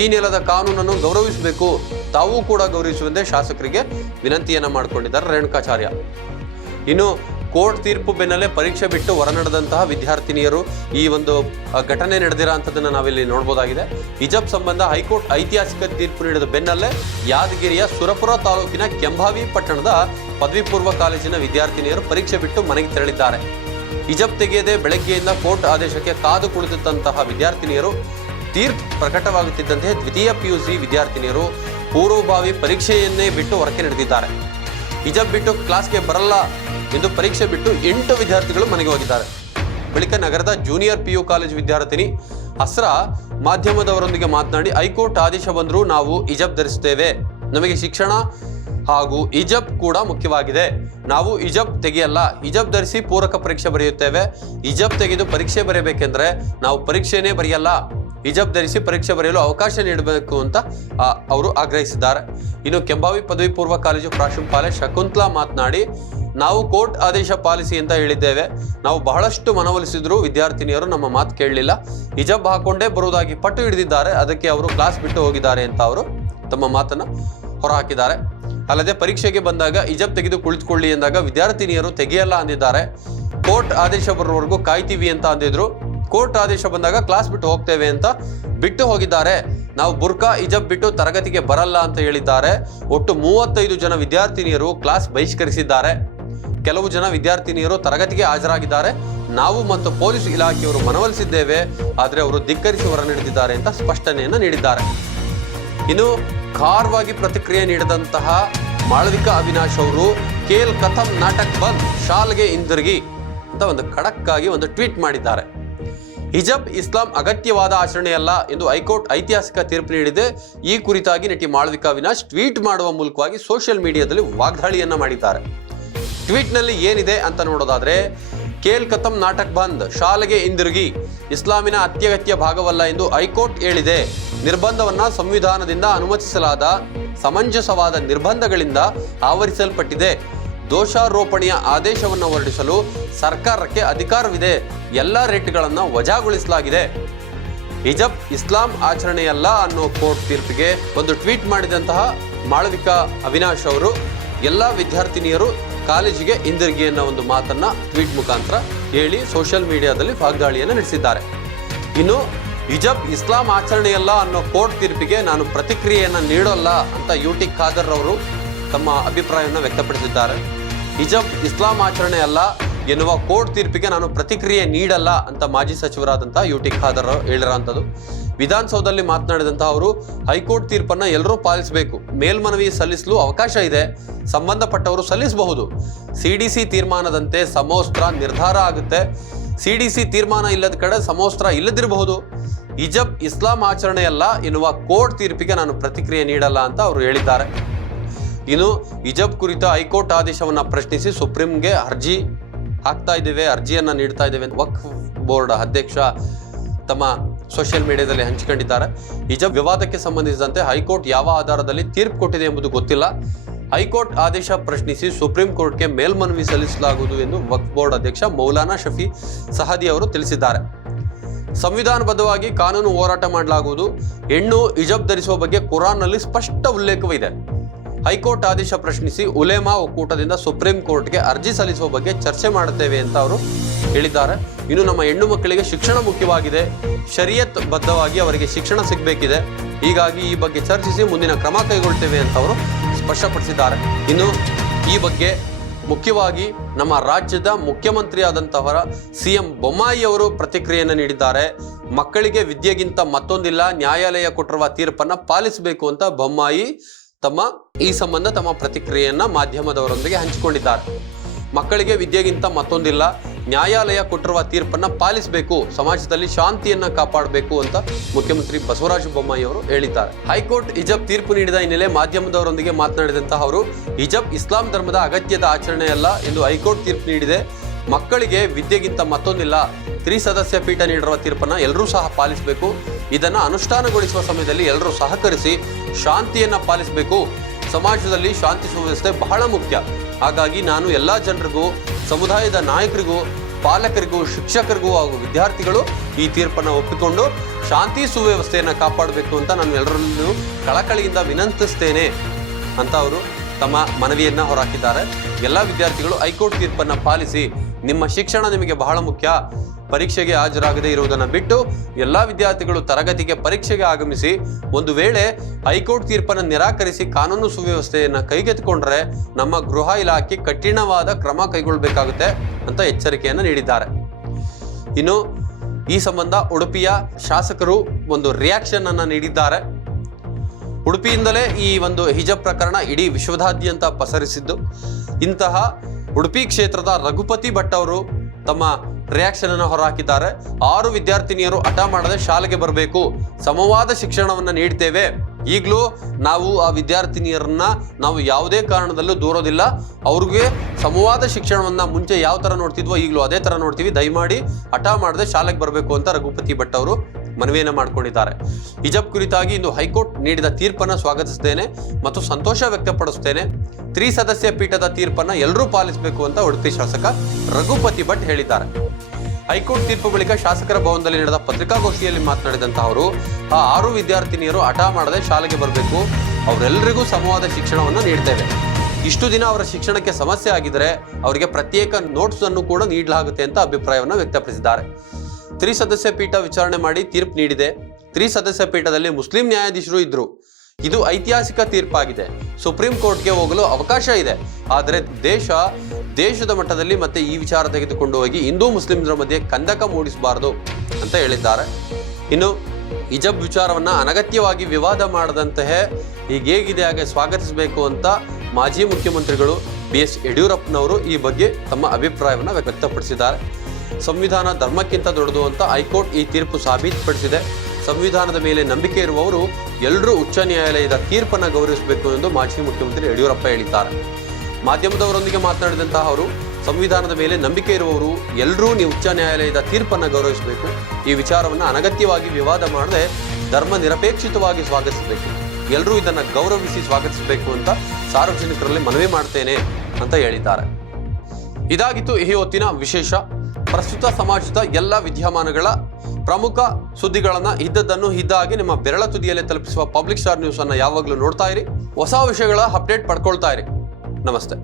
ಈ ನೆಲದ ಕಾನೂನನ್ನು ಗೌರವಿಸಬೇಕು. ತಾವೂ ಕೂಡ ಗೌರವಿಸುವಂತೆ ಶಾಸಕರಿಗೆ ವಿನಂತಿಯನ್ನ ಮಾಡಿಕೊಂಡಿದ್ದಾರೆ ರೇಣುಕಾಚಾರ್ಯ. ಇನ್ನು ಕೋರ್ಟ್ ತೀರ್ಪು ಬೆನ್ನಲ್ಲೇ ಪರೀಕ್ಷೆ ಬಿಟ್ಟು ಹೊರನಡೆದಂತಹ ವಿದ್ಯಾರ್ಥಿನಿಯರು ಈ ಒಂದು ಘಟನೆ ನಡೆದಿರೋ ಅಂಥದ್ದನ್ನು ನಾವಿಲ್ಲಿ ನೋಡ್ಬೋದಾಗಿದೆ. ಹಿಜಾಬ್ ಸಂಬಂಧ ಹೈಕೋರ್ಟ್ ಐತಿಹಾಸಿಕ ತೀರ್ಪು ನೀಡಿದ ಬೆನ್ನಲ್ಲೇ ಯಾದಗಿರಿಯ ಸುರಪುರ ತಾಲೂಕಿನ ಕೆಂಭಾವಿ ಪಟ್ಟಣದ ಪದವಿ ಪೂರ್ವ ಕಾಲೇಜಿನ ವಿದ್ಯಾರ್ಥಿನಿಯರು ಪರೀಕ್ಷೆ ಬಿಟ್ಟು ಮನೆಗೆ ತೆರಳಿದ್ದಾರೆ. ಹಿಜಾಬ್ ತೆಗೆಯದೆ ಬೆಳಗ್ಗೆಯಿಂದ ಕೋರ್ಟ್ ಆದೇಶಕ್ಕೆ ಕಾದು ಕುಳಿತಿದ್ದಂತಹ ವಿದ್ಯಾರ್ಥಿನಿಯರು ತೀರ್ಪು ಪ್ರಕಟವಾಗುತ್ತಿದ್ದಂತೆ ದ್ವಿತೀಯ PUC ವಿದ್ಯಾರ್ಥಿನಿಯರು ಪೂರ್ವಭಾವಿ ಪರೀಕ್ಷೆಯನ್ನೇ ಬಿಟ್ಟು ಹೊರಕ್ಕೆ ನಡೆದಿದ್ದಾರೆ. ಹಿಜಾಬ್ ಬಿಟ್ಟು ಕ್ಲಾಸ್ಗೆ ಬರಲ್ಲ ಎಂದು ಪರೀಕ್ಷೆ ಬಿಟ್ಟು 8 ವಿದ್ಯಾರ್ಥಿಗಳು ಮನೆಗೆ ಹೋಗಿದ್ದಾರೆ. ಬಳಿಕ ನಗರದ ಜೂನಿಯರ್ PU ಕಾಲೇಜ್ ವಿದ್ಯಾರ್ಥಿನಿ ಅಸ್ರಾ ಮಾಧ್ಯಮದವರೊಂದಿಗೆ ಮಾತನಾಡಿ, ಹೈಕೋರ್ಟ್ ಆದೇಶ ಬಂದರೂ ನಾವು ಹಿಜಾಬ್ ಧರಿಸುತ್ತೇವೆ. ನಮಗೆ ಶಿಕ್ಷಣ ಹಾಗೂ ಹಿಜಾಬ್ ಕೂಡ ಮುಖ್ಯವಾಗಿದೆ. ನಾವು ಹಿಜಾಬ್ ತೆಗೆಯಲ್ಲ, ಹಿಜಾಬ್ ಧರಿಸಿ ಪೂರಕ ಪರೀಕ್ಷೆ ಬರೆಯುತ್ತೇವೆ. ಹಿಜಾಬ್ ತೆಗೆದು ಪರೀಕ್ಷೆ ಬರೆಯಬೇಕೆಂದ್ರೆ ನಾವು ಪರೀಕ್ಷೆನೇ ಬರೆಯಲ್ಲ, ಹಿಜಾಬ್ ಧರಿಸಿ ಪರೀಕ್ಷೆ ಬರೆಯಲು ಅವಕಾಶ ನೀಡಬೇಕು ಅಂತ ಅವರು ಆಗ್ರಹಿಸಿದ್ದಾರೆ. ಇನ್ನು ಕೆಂಭಾವಿ ಪದವಿ ಪೂರ್ವ ಕಾಲೇಜು ಪ್ರಾಂಶುಪಾಲೆ ಶಕುಂತಲಾ ಮಾತನಾಡಿ, ನಾವು ಕೋರ್ಟ್ ಆದೇಶ ಪಾಲಿಸಿ ಅಂತ ಹೇಳಿದ್ದೇವೆ. ನಾವು ಬಹಳಷ್ಟು ಮನವೊಲಿಸಿದ್ರು ವಿದ್ಯಾರ್ಥಿನಿಯರು ನಮ್ಮ ಮಾತು ಕೇಳಲಿಲ್ಲ. ಹಿಜಾಬ್ ಹಾಕೊಂಡೇ ಬರುವುದಾಗಿ ಪಟ್ಟು ಹಿಡಿದಿದ್ದಾರೆ. ಅದಕ್ಕೆ ಅವರು ಕ್ಲಾಸ್ ಬಿಟ್ಟು ಹೋಗಿದ್ದಾರೆ ಅಂತ ಅವರು ತಮ್ಮ ಮಾತನ್ನು ಹೊರಹಾಕಿದ್ದಾರೆ. ಅಲ್ಲದೆ ಪರೀಕ್ಷೆಗೆ ಬಂದಾಗ ಹಿಜಾಬ್ ತೆಗೆದು ಕುಳಿತುಕೊಳ್ಳಿ ಎಂದಾಗ ವಿದ್ಯಾರ್ಥಿನಿಯರು ತೆಗೆಯಲ್ಲ ಅಂದಿದ್ದಾರೆ. ಕೋರ್ಟ್ ಆದೇಶ ಬರುವವರೆಗೂ ಕಾಯ್ತೀವಿ ಅಂತ ಅಂದಿದ್ರು. ಕೋರ್ಟ್ ಆದೇಶ ಬಂದಾಗ ಕ್ಲಾಸ್ ಬಿಟ್ಟು ಹೋಗ್ತೇವೆ ಅಂತ ಬಿಟ್ಟು ಹೋಗಿದ್ದಾರೆ. ನಾವು ಬುರ್ಕಾ ಹಿಜಾಬ್ ಬಿಟ್ಟು ತರಗತಿಗೆ ಬರಲ್ಲ ಅಂತ ಹೇಳಿದ್ದಾರೆ. ಒಟ್ಟು 35 ಜನ ವಿದ್ಯಾರ್ಥಿನಿಯರು ಕ್ಲಾಸ್ ಬಹಿಷ್ಕರಿಸಿದ್ದಾರೆ. ಕೆಲವು ಜನ ವಿದ್ಯಾರ್ಥಿನಿಯರು ತರಗತಿಗೆ ಹಾಜರಾಗಿದ್ದಾರೆ. ನಾವು ಮತ್ತು ಪೊಲೀಸ್ ಇಲಾಖೆಯವರು ಮನವೊಲಿಸಿದ್ದೇವೆ, ಆದರೆ ಅವರು ಧಿಕ್ಕರಿಸಿ ಹೊರ ನಡೆದಿದ್ದಾರೆ ಅಂತ ಸ್ಪಷ್ಟನೆಯನ್ನು ನೀಡಿದ್ದಾರೆ. ಇನ್ನು ಖಾರವಾಗಿ ಪ್ರತಿಕ್ರಿಯೆ ನೀಡಿದಂತಹ ಮಾಳವಿಕಾ ಅವಿನಾಶ್ ಅವರು ಕೇಲ್ ಕಥಮ್ ನಾಟಕ್ ಬಂದ್ ಶಾಲೆಗೆ ಹಿಂದಿರುಗಿ ಅಂತ ಒಂದು ಖಡಕ್ ಆಗಿ ಒಂದು ಟ್ವೀಟ್ ಮಾಡಿದ್ದಾರೆ. ಹಿಜಾಬ್ ಇಸ್ಲಾಂ ಅಗತ್ಯವಾದ ಆಚರಣೆಯಲ್ಲ ಎಂದು ಹೈಕೋರ್ಟ್ ಐತಿಹಾಸಿಕ ತೀರ್ಪು ನೀಡಿದೆ. ಈ ಕುರಿತಾಗಿ ನಟಿ ಮಾಳವಿಕಾ ಅವಿನಾಶ್ ಟ್ವೀಟ್ ಮಾಡುವ ಮೂಲಕವಾಗಿ ಸೋಷಿಯಲ್ ಮೀಡಿಯಾದಲ್ಲಿ ವಾಗ್ದಾಳಿಯನ್ನ ಮಾಡಿದ್ದಾರೆ. ಟ್ವೀಟ್ನಲ್ಲಿ ಏನಿದೆ ಅಂತ ನೋಡೋದಾದ್ರೆ, ಕೇಲ್ ಕಥಮ್ ನಾಟಕ್ ಬಂದ್ ಶಾಲೆಗೆ ಹಿಂದಿರುಗಿ ಇಸ್ಲಾಮಿನ ಅತ್ಯಗತ್ಯ ಭಾಗವಲ್ಲ ಎಂದು ಹೈಕೋರ್ಟ್ ಹೇಳಿದೆ. ನಿರ್ಬಂಧವನ್ನ ಸಂವಿಧಾನದಿಂದ ಅನುಮತಿಸಲಾದ ಸಮಂಜಸವಾದ ನಿರ್ಬಂಧಗಳಿಂದ ಆವರಿಸಲ್ಪಟ್ಟಿದೆ. ದೋಷಾರೋಪಣೆಯ ಆದೇಶವನ್ನು ಹೊರಡಿಸಲು ಸರ್ಕಾರಕ್ಕೆ ಅಧಿಕಾರವಿದೆ. ಎಲ್ಲ ರೇಟ್ಗಳನ್ನು ವಜಾಗೊಳಿಸಲಾಗಿದೆ. ಹಿಜಾಬ್ ಇಸ್ಲಾಂ ಆಚರಣೆಯಲ್ಲ ಅನ್ನೋ ಕೋರ್ಟ್ ತೀರ್ಪಿಗೆ ಒಂದು ಟ್ವೀಟ್ ಮಾಡಿದಂತಹ ಮಾಳವಿಕಾ ಅವಿನಾಶ್ ಅವರು ಎಲ್ಲ ವಿದ್ಯಾರ್ಥಿನಿಯರು ಕಾಲೇಜಿಗೆ ಹಿಂದಿರುಗಿ ಅನ್ನೋ ಒಂದು ಮಾತನ್ನ ಟ್ವೀಟ್ ಮುಖಾಂತರ ಹೇಳಿ ಸೋಷಿಯಲ್ ಮೀಡಿಯಾದಲ್ಲಿ ವಾಗ್ದಾಳಿಯನ್ನು ನಡೆಸಿದ್ದಾರೆ. ಇನ್ನು ಹಿಜಾಬ್ ಇಸ್ಲಾಂ ಆಚರಣೆಯಲ್ಲ ಅನ್ನೋ ಕೋರ್ಟ್ ತೀರ್ಪಿಗೆ ನಾನು ಪ್ರತಿಕ್ರಿಯೆಯನ್ನು ನೀಡೋಲ್ಲ ಅಂತ ಯುಟಿ ಖಾದರ್ ಅವರು ತಮ್ಮ ಅಭಿಪ್ರಾಯವನ್ನು ವ್ಯಕ್ತಪಡಿಸಿದ್ದಾರೆ. ಹಿಜಾಬ್ ಇಸ್ಲಾಂ ಆಚರಣೆ ಅಲ್ಲ ಎನ್ನುವ ಕೋರ್ಟ್ ತೀರ್ಪಿಗೆ ನಾನು ಪ್ರತಿಕ್ರಿಯೆ ನೀಡಲ್ಲ ಅಂತ ಮಾಜಿ ಸಚಿವರಾದಂತಹ ಯುಟಿ ಖಾದರ್ ಹೇಳಿರೋಂಥದ್ದು. ವಿಧಾನಸೌಧದಲ್ಲಿ ಮಾತನಾಡಿದಂತಹ ಅವರು ಹೈಕೋರ್ಟ್ ತೀರ್ಪನ್ನು ಎಲ್ಲರೂ ಪಾಲಿಸಬೇಕು. ಮೇಲ್ಮನವಿ ಸಲ್ಲಿಸಲು ಅವಕಾಶ ಇದೆ, ಸಂಬಂಧಪಟ್ಟವರು ಸಲ್ಲಿಸಬಹುದು. ಸಿಡಿಸಿ ತೀರ್ಮಾನದಂತೆ ಸಮವಸ್ತ್ರ ನಿರ್ಧಾರ ಆಗುತ್ತೆ. ಸಿಡಿಸಿ ತೀರ್ಮಾನ ಇಲ್ಲದ ಕಡೆ ಸಮವಸ್ತ್ರ ಇಲ್ಲದಿರಬಹುದು. ಹಿಜಾಬ್ ಇಸ್ಲಾಂ ಆಚರಣೆಯಲ್ಲ ಎನ್ನುವ ಕೋರ್ಟ್ ತೀರ್ಪಿಗೆ ನಾನು ಪ್ರತಿಕ್ರಿಯೆ ನೀಡಲ್ಲ ಅಂತ ಅವರು ಹೇಳಿದ್ದಾರೆ. ಇನ್ನು ಹಿಜಾಬ್ ಕುರಿತ ಹೈಕೋರ್ಟ್ ಆದೇಶವನ್ನು ಪ್ರಶ್ನಿಸಿ ಸುಪ್ರೀಂಗೆ ಅರ್ಜಿಯನ್ನ ನೀಡ್ತಾ ಇದ್ದೇವೆ ಅಂತ ವಕ್ಫ್ ಬೋರ್ಡ್ ಅಧ್ಯಕ್ಷ ತಮ್ಮ ಸೋಷಿಯಲ್ ಮೀಡಿಯಾದಲ್ಲಿ ಹಂಚಿಕೊಂಡಿದ್ದಾರೆ. ಹಿಜಾಬ್ ವಿವಾದಕ್ಕೆ ಸಂಬಂಧಿಸಿದಂತೆ ಹೈಕೋರ್ಟ್ ಯಾವ ಆಧಾರದಲ್ಲಿ ತೀರ್ಪು ಕೊಟ್ಟಿದೆ ಎಂಬುದು ಗೊತ್ತಿಲ್ಲ. ಹೈಕೋರ್ಟ್ ಆದೇಶ ಪ್ರಶ್ನಿಸಿ ಸುಪ್ರೀಂ ಕೋರ್ಟ್ಗೆ ಮೇಲ್ಮನವಿ ಸಲ್ಲಿಸಲಾಗುವುದು ಎಂದು ವಕ್ಫ್ ಬೋರ್ಡ್ ಅಧ್ಯಕ್ಷ ಮೌಲಾನಾ ಶಫಿ ಸಹದಿ ಅವರು ತಿಳಿಸಿದ್ದಾರೆ. ಸಂವಿಧಾನಬದ್ಧವಾಗಿ ಕಾನೂನು ಹೋರಾಟ ಮಾಡಲಾಗುವುದು. ಹೆಣ್ಣು ಹಿಜಾಬ್ ಧರಿಸುವ ಬಗ್ಗೆ ಕುರಾನ್ನಲ್ಲಿ ಸ್ಪಷ್ಟ ಉಲ್ಲೇಖವಿದೆ. ಹೈಕೋರ್ಟ್ ಆದೇಶ ಪ್ರಶ್ನಿಸಿ ಉಲೇಮಾ ಒಕ್ಕೂಟದಿಂದ ಸುಪ್ರೀಂ ಕೋರ್ಟ್ಗೆ ಅರ್ಜಿ ಸಲ್ಲಿಸುವ ಬಗ್ಗೆ ಚರ್ಚೆ ಮಾಡುತ್ತೇವೆ ಅಂತ ಅವರು ಹೇಳಿದ್ದಾರೆ. ಇನ್ನು ನಮ್ಮ ಹೆಣ್ಣು ಮಕ್ಕಳಿಗೆ ಶಿಕ್ಷಣ ಮುಖ್ಯವಾಗಿದೆ, ಶರಿಯತ್ ಬದ್ಧವಾಗಿ ಅವರಿಗೆ ಶಿಕ್ಷಣ ಸಿಗಬೇಕಿದೆ. ಹೀಗಾಗಿ ಈ ಬಗ್ಗೆ ಚರ್ಚಿಸಿ ಮುಂದಿನ ಕ್ರಮ ಕೈಗೊಳ್ತೇವೆ ಅಂತ ಅವರು ಸ್ಪಷ್ಟಪಡಿಸಿದ್ದಾರೆ. ಇನ್ನು ಈ ಬಗ್ಗೆ ಮುಖ್ಯವಾಗಿ ನಮ್ಮ ರಾಜ್ಯದ ಮುಖ್ಯಮಂತ್ರಿ ಆದಂತಹವರ ಸಿಎಂ ಬೊಮ್ಮಾಯಿ ಅವರು ಪ್ರತಿಕ್ರಿಯೆಯನ್ನು ನೀಡಿದ್ದಾರೆ. ಮಕ್ಕಳಿಗೆ ವಿದ್ಯೆಗಿಂತ ಮತ್ತೊಂದಿಲ್ಲ, ನ್ಯಾಯಾಲಯ ಕೊಟ್ಟಿರುವ ತೀರ್ಪನ್ನು ಪಾಲಿಸಬೇಕು ಅಂತ ಬೊಮ್ಮಾಯಿ ಈ ಸಂಬಂಧ ತಮ್ಮ ಪ್ರತಿಕ್ರಿಯೆಯನ್ನ ಮಾಧ್ಯಮದವರೊಂದಿಗೆ ಹಂಚಿಕೊಂಡಿದ್ದಾರೆ. ಮಕ್ಕಳಿಗೆ ವಿದ್ಯೆಗಿಂತ ಮತ್ತೊಂದಿಲ್ಲ, ನ್ಯಾಯಾಲಯ ಕೊಟ್ಟಿರುವ ತೀರ್ಪನ್ನ ಪಾಲಿಸಬೇಕು, ಸಮಾಜದಲ್ಲಿ ಶಾಂತಿಯನ್ನ ಕಾಪಾಡಬೇಕು ಅಂತ ಮುಖ್ಯಮಂತ್ರಿ ಬಸವರಾಜ ಬೊಮ್ಮಾಯಿ ಅವರು ಹೇಳಿದ್ದಾರೆ. ಹೈಕೋರ್ಟ್ ಹಿಜಾಬ್ ತೀರ್ಪು ನೀಡಿದ ಹಿನ್ನೆಲೆ ಮಾಧ್ಯಮದವರೊಂದಿಗೆ ಮಾತನಾಡಿದಂತಹ ಅವರು ಹಿಜಾಬ್ ಇಸ್ಲಾಂ ಧರ್ಮದ ಅಗತ್ಯದ ಆಚರಣೆಯಲ್ಲ ಎಂದು ಹೈಕೋರ್ಟ್ ತೀರ್ಪು ನೀಡಿದೆ. ಮಕ್ಕಳಿಗೆ ವಿದ್ಯೆಗಿಂತ ಮತ್ತೊಂದಿಲ್ಲ, ತ್ರಿಸದಸ್ಯ ಪೀಠ ನೀಡಿರುವ ತೀರ್ಪನ್ನ ಎಲ್ಲರೂ ಸಹ ಪಾಲಿಸಬೇಕು. ಇದನ್ನು ಅನುಷ್ಠಾನಗೊಳಿಸುವ ಸಮಯದಲ್ಲಿ ಎಲ್ಲರೂ ಸಹಕರಿಸಿ ಶಾಂತಿಯನ್ನ ಪಾಲಿಸಬೇಕು. ಸಮಾಜದಲ್ಲಿ ಶಾಂತಿ ಸುವ್ಯವಸ್ಥೆ ಬಹಳ ಮುಖ್ಯ. ಹಾಗಾಗಿ ನಾನು ಎಲ್ಲ ಜನರಿಗೂ, ಸಮುದಾಯದ ನಾಯಕರಿಗೂ, ಪಾಲಕರಿಗೂ, ಶಿಕ್ಷಕರಿಗೂ ಹಾಗೂ ವಿದ್ಯಾರ್ಥಿಗಳು ಈ ತೀರ್ಪನ್ನು ಒಪ್ಪಿಕೊಂಡು ಶಾಂತಿ ಸುವ್ಯವಸ್ಥೆಯನ್ನು ಕಾಪಾಡಬೇಕು ಅಂತ ನಾನು ಎಲ್ಲರನ್ನೂ ಕಳಕಳಿಯಿಂದ ವಿನಂತಿಸ್ತೇನೆ ಅಂತ ಅವರು ತಮ್ಮ ಮನವಿಯನ್ನು ಹೊರಹಾಕಿದ್ದಾರೆ. ಎಲ್ಲ ವಿದ್ಯಾರ್ಥಿಗಳು ಹೈಕೋರ್ಟ್ ತೀರ್ಪನ್ನು ಪಾಲಿಸಿ, ನಿಮ್ಮ ಶಿಕ್ಷಣ ನಿಮಗೆ ಬಹಳ ಮುಖ್ಯ. ಪರೀಕ್ಷೆಗೆ ಹಾಜರಾಗದೇ ಇರುವುದನ್ನು ಬಿಟ್ಟು ಎಲ್ಲ ವಿದ್ಯಾರ್ಥಿಗಳು ತರಗತಿಗೆ ಪರೀಕ್ಷೆಗೆ ಆಗಮಿಸಿ. ಒಂದು ವೇಳೆ ಹೈಕೋರ್ಟ್ ತೀರ್ಪನ್ನು ನಿರಾಕರಿಸಿ ಕಾನೂನು ಸುವ್ಯವಸ್ಥೆಯನ್ನು ಕೈಗೆತ್ತಿಕೊಂಡ್ರೆ ನಮ್ಮ ಗೃಹ ಇಲಾಖೆ ಕಠಿಣವಾದ ಕ್ರಮ ಕೈಗೊಳ್ಳಬೇಕಾಗುತ್ತೆ ಅಂತ ಎಚ್ಚರಿಕೆಯನ್ನು ನೀಡಿದ್ದಾರೆ. ಇನ್ನು ಈ ಸಂಬಂಧ ಉಡುಪಿಯ ಶಾಸಕರು ಒಂದು ರಿಯಾಕ್ಷನ್ ಅನ್ನು ನೀಡಿದ್ದಾರೆ. ಉಡುಪಿಯಿಂದಲೇ ಈ ಒಂದು ಹಿಜಾಬ್ ಪ್ರಕರಣ ಇಡೀ ವಿಶ್ವದಾದ್ಯಂತ ಪಸರಿಸಿದ್ದು. ಇಂತಹ ಉಡುಪಿ ಕ್ಷೇತ್ರದ ರಘುಪತಿ ಭಟ್ ಅವರು ತಮ್ಮ ರಿಯಾಕ್ಷನ್ ಅನ್ನು ಹೊರಹಾಕಿದ್ದಾರೆ. 6 ವಿದ್ಯಾರ್ಥಿನಿಯರು ಹಠ ಮಾಡದೆ ಶಾಲೆಗೆ ಬರಬೇಕು, ಸಮವಾದ ಶಿಕ್ಷಣವನ್ನು ನೀಡ್ತೇವೆ. ಈಗಲೂ ನಾವು ಆ ವಿದ್ಯಾರ್ಥಿನಿಯರನ್ನ ನಾವು ಯಾವುದೇ ಕಾರಣದಲ್ಲೂ ದೂರೋದಿಲ್ಲ. ಅವ್ರಿಗೆ ಸಮವಾದ ಶಿಕ್ಷಣವನ್ನ ಮುಂಚೆ ಯಾವ ತರ ನೋಡ್ತಿದ್ವೋ ಈಗಲೂ ಅದೇ ತರ ನೋಡ್ತೀವಿ. ದಯಮಾಡಿ ಹಠ ಮಾಡದೆ ಶಾಲೆಗೆ ಬರಬೇಕು ಅಂತ ರಘುಪತಿ ಭಟ್ ಅವರು ಮನವಿಯನ್ನು ಮಾಡಿಕೊಂಡಿದ್ದಾರೆ. ಹಿಜಾಬ್ ಕುರಿತಾಗಿ ಇಂದು ಹೈಕೋರ್ಟ್ ನೀಡಿದ ತೀರ್ಪನ್ನು ಸ್ವಾಗತಿಸುತ್ತೇನೆ ಮತ್ತು ಸಂತೋಷ ವ್ಯಕ್ತಪಡಿಸುತ್ತೇನೆ. ತ್ರಿಸದಸ್ಯ ಪೀಠದ ತೀರ್ಪನ್ನು ಎಲ್ಲರೂ ಪಾಲಿಸಬೇಕು ಅಂತ ಉಡುಪಿ ಶಾಸಕ ರಘುಪತಿ ಭಟ್ ಹೇಳಿದ್ದಾರೆ. ಹೈಕೋರ್ಟ್ ತೀರ್ಪು ಬಳಿಕ ಶಾಸಕರ ಭವನದಲ್ಲಿ ನಡೆದ ಪತ್ರಿಕಾಗೋಷ್ಠಿಯಲ್ಲಿ ಮಾತನಾಡಿದಂತಹ ಅವರು, ಆ 6 ವಿದ್ಯಾರ್ಥಿನಿಯರು ಹಠ ಮಾಡದೆ ಶಾಲೆಗೆ ಬರಬೇಕು, ಅವರೆಲ್ಲರಿಗೂ ಸಮವಾದ ಶಿಕ್ಷಣವನ್ನು ನೀಡ್ತೇವೆ. ಇಷ್ಟು ದಿನ ಅವರ ಶಿಕ್ಷಣಕ್ಕೆ ಸಮಸ್ಯೆ ಆಗಿದ್ದರೆ ಅವರಿಗೆ ಪ್ರತ್ಯೇಕ ನೋಟ್ಸ್ ಅನ್ನು ಕೂಡ ನೀಡಲಾಗುತ್ತೆ ಅಂತ ಅಭಿಪ್ರಾಯವನ್ನು ವ್ಯಕ್ತಪಡಿಸಿದ್ದಾರೆ. ತ್ರಿಸದಸ್ಯ ಪೀಠ ವಿಚಾರಣೆ ಮಾಡಿ ತೀರ್ಪು ನೀಡಿದೆ. ತ್ರಿಸದಸ್ಯ ಪೀಠದಲ್ಲಿ ಮುಸ್ಲಿಂ ನ್ಯಾಯಾಧೀಶರು ಇದ್ರು. ಇದು ಐತಿಹಾಸಿಕ ತೀರ್ಪಾಗಿದೆ. ಸುಪ್ರೀಂ ಕೋರ್ಟ್ಗೆ ಹೋಗಲು ಅವಕಾಶ ಇದೆ. ಆದರೆ ದೇಶದ ಮಟ್ಟದಲ್ಲಿ ಮತ್ತೆ ಈ ವಿಚಾರ ತೆಗೆದುಕೊಂಡು ಹೋಗಿ ಹಿಂದೂ ಮುಸ್ಲಿಮರ ಮಧ್ಯೆ ಕಂದಕ ಮೂಡಿಸಬಾರದು ಅಂತ ಹೇಳಿದ್ದಾರೆ. ಇನ್ನು ಹಿಜಾಬ್ ವಿಚಾರವನ್ನ ಅನಗತ್ಯವಾಗಿ ವಿವಾದ ಮಾಡದಂತಹ ಹೇಗಿದೆ ಹಾಗೆ ಸ್ವಾಗತಿಸಬೇಕು ಅಂತ ಮಾಜಿ ಮುಖ್ಯಮಂತ್ರಿಗಳು BS ಯಡಿಯೂರಪ್ಪನವರು ಈ ಬಗ್ಗೆ ತಮ್ಮ ಅಭಿಪ್ರಾಯವನ್ನು ವ್ಯಕ್ತಪಡಿಸಿದ್ದಾರೆ. ಸಂವಿಧಾನ ಧರ್ಮಕ್ಕಿಂತ ದೊಡ್ಡದು ಅಂತ ಹೈಕೋರ್ಟ್ ಈ ತೀರ್ಪು ಸಾಬೀತುಪಡಿಸಿದೆ. ಸಂವಿಧಾನದ ಮೇಲೆ ನಂಬಿಕೆ ಇರುವವರು ಎಲ್ಲರೂ ಉಚ್ಚ ನ್ಯಾಯಾಲಯದ ತೀರ್ಪನ್ನು ಗೌರವಿಸಬೇಕು ಎಂದು ಮಾಜಿ ಮುಖ್ಯಮಂತ್ರಿ ಯಡಿಯೂರಪ್ಪ ಹೇಳಿದ್ದಾರೆ. ಮಾಧ್ಯಮದವರೊಂದಿಗೆ ಮಾತನಾಡಿದಂತಹ ಅವರು, ಸಂವಿಧಾನದ ಮೇಲೆ ನಂಬಿಕೆ ಇರುವವರು ಎಲ್ಲರೂ ನೀವು ಉಚ್ಚ ನ್ಯಾಯಾಲಯದ ತೀರ್ಪನ್ನು ಗೌರವಿಸಬೇಕು. ಈ ವಿಚಾರವನ್ನು ಅನಗತ್ಯವಾಗಿ ವಿವಾದ ಮಾಡದೆ ಧರ್ಮ ನಿರಪೇಕ್ಷಿತವಾಗಿ ಸ್ವಾಗತಿಸಬೇಕು. ಎಲ್ಲರೂ ಇದನ್ನು ಗೌರವಿಸಿ ಸ್ವಾಗತಿಸಬೇಕು ಅಂತ ಸಾರ್ವಜನಿಕರಲ್ಲಿ ಮನವಿ ಮಾಡ್ತೇನೆ ಅಂತ ಹೇಳಿದ್ದಾರೆ. ಇದಾಗಿತ್ತು ಈ ಹೊತ್ತಿನ ವಿಶೇಷ. ಪ್ರಸ್ತುತ ಸಮಾಜದ ಎಲ್ಲ ವಿದ್ಯಮಾನಗಳ ಪ್ರಮುಖ ಸುದ್ದಿಗಳನ್ನು ಇದ್ದದ್ದನ್ನು ಇದ್ದ ಹಾಗೆ ನಿಮ್ಮ ಬೆರಳ ತುದಿಯಲ್ಲೇ ತಲುಪಿಸುವ ಪಬ್ಲಿಕ್ ಸ್ಟಾರ್ ನ್ಯೂಸ್ ಅನ್ನು ಯಾವಾಗಲೂ ನೋಡ್ತಾ ಇರಿ. ಹೊಸ ವಿಷಯಗಳ ಅಪ್ಡೇಟ್ ಪಡ್ಕೊಳ್ತಾ ಇರಿ. ನಮಸ್ತೆ.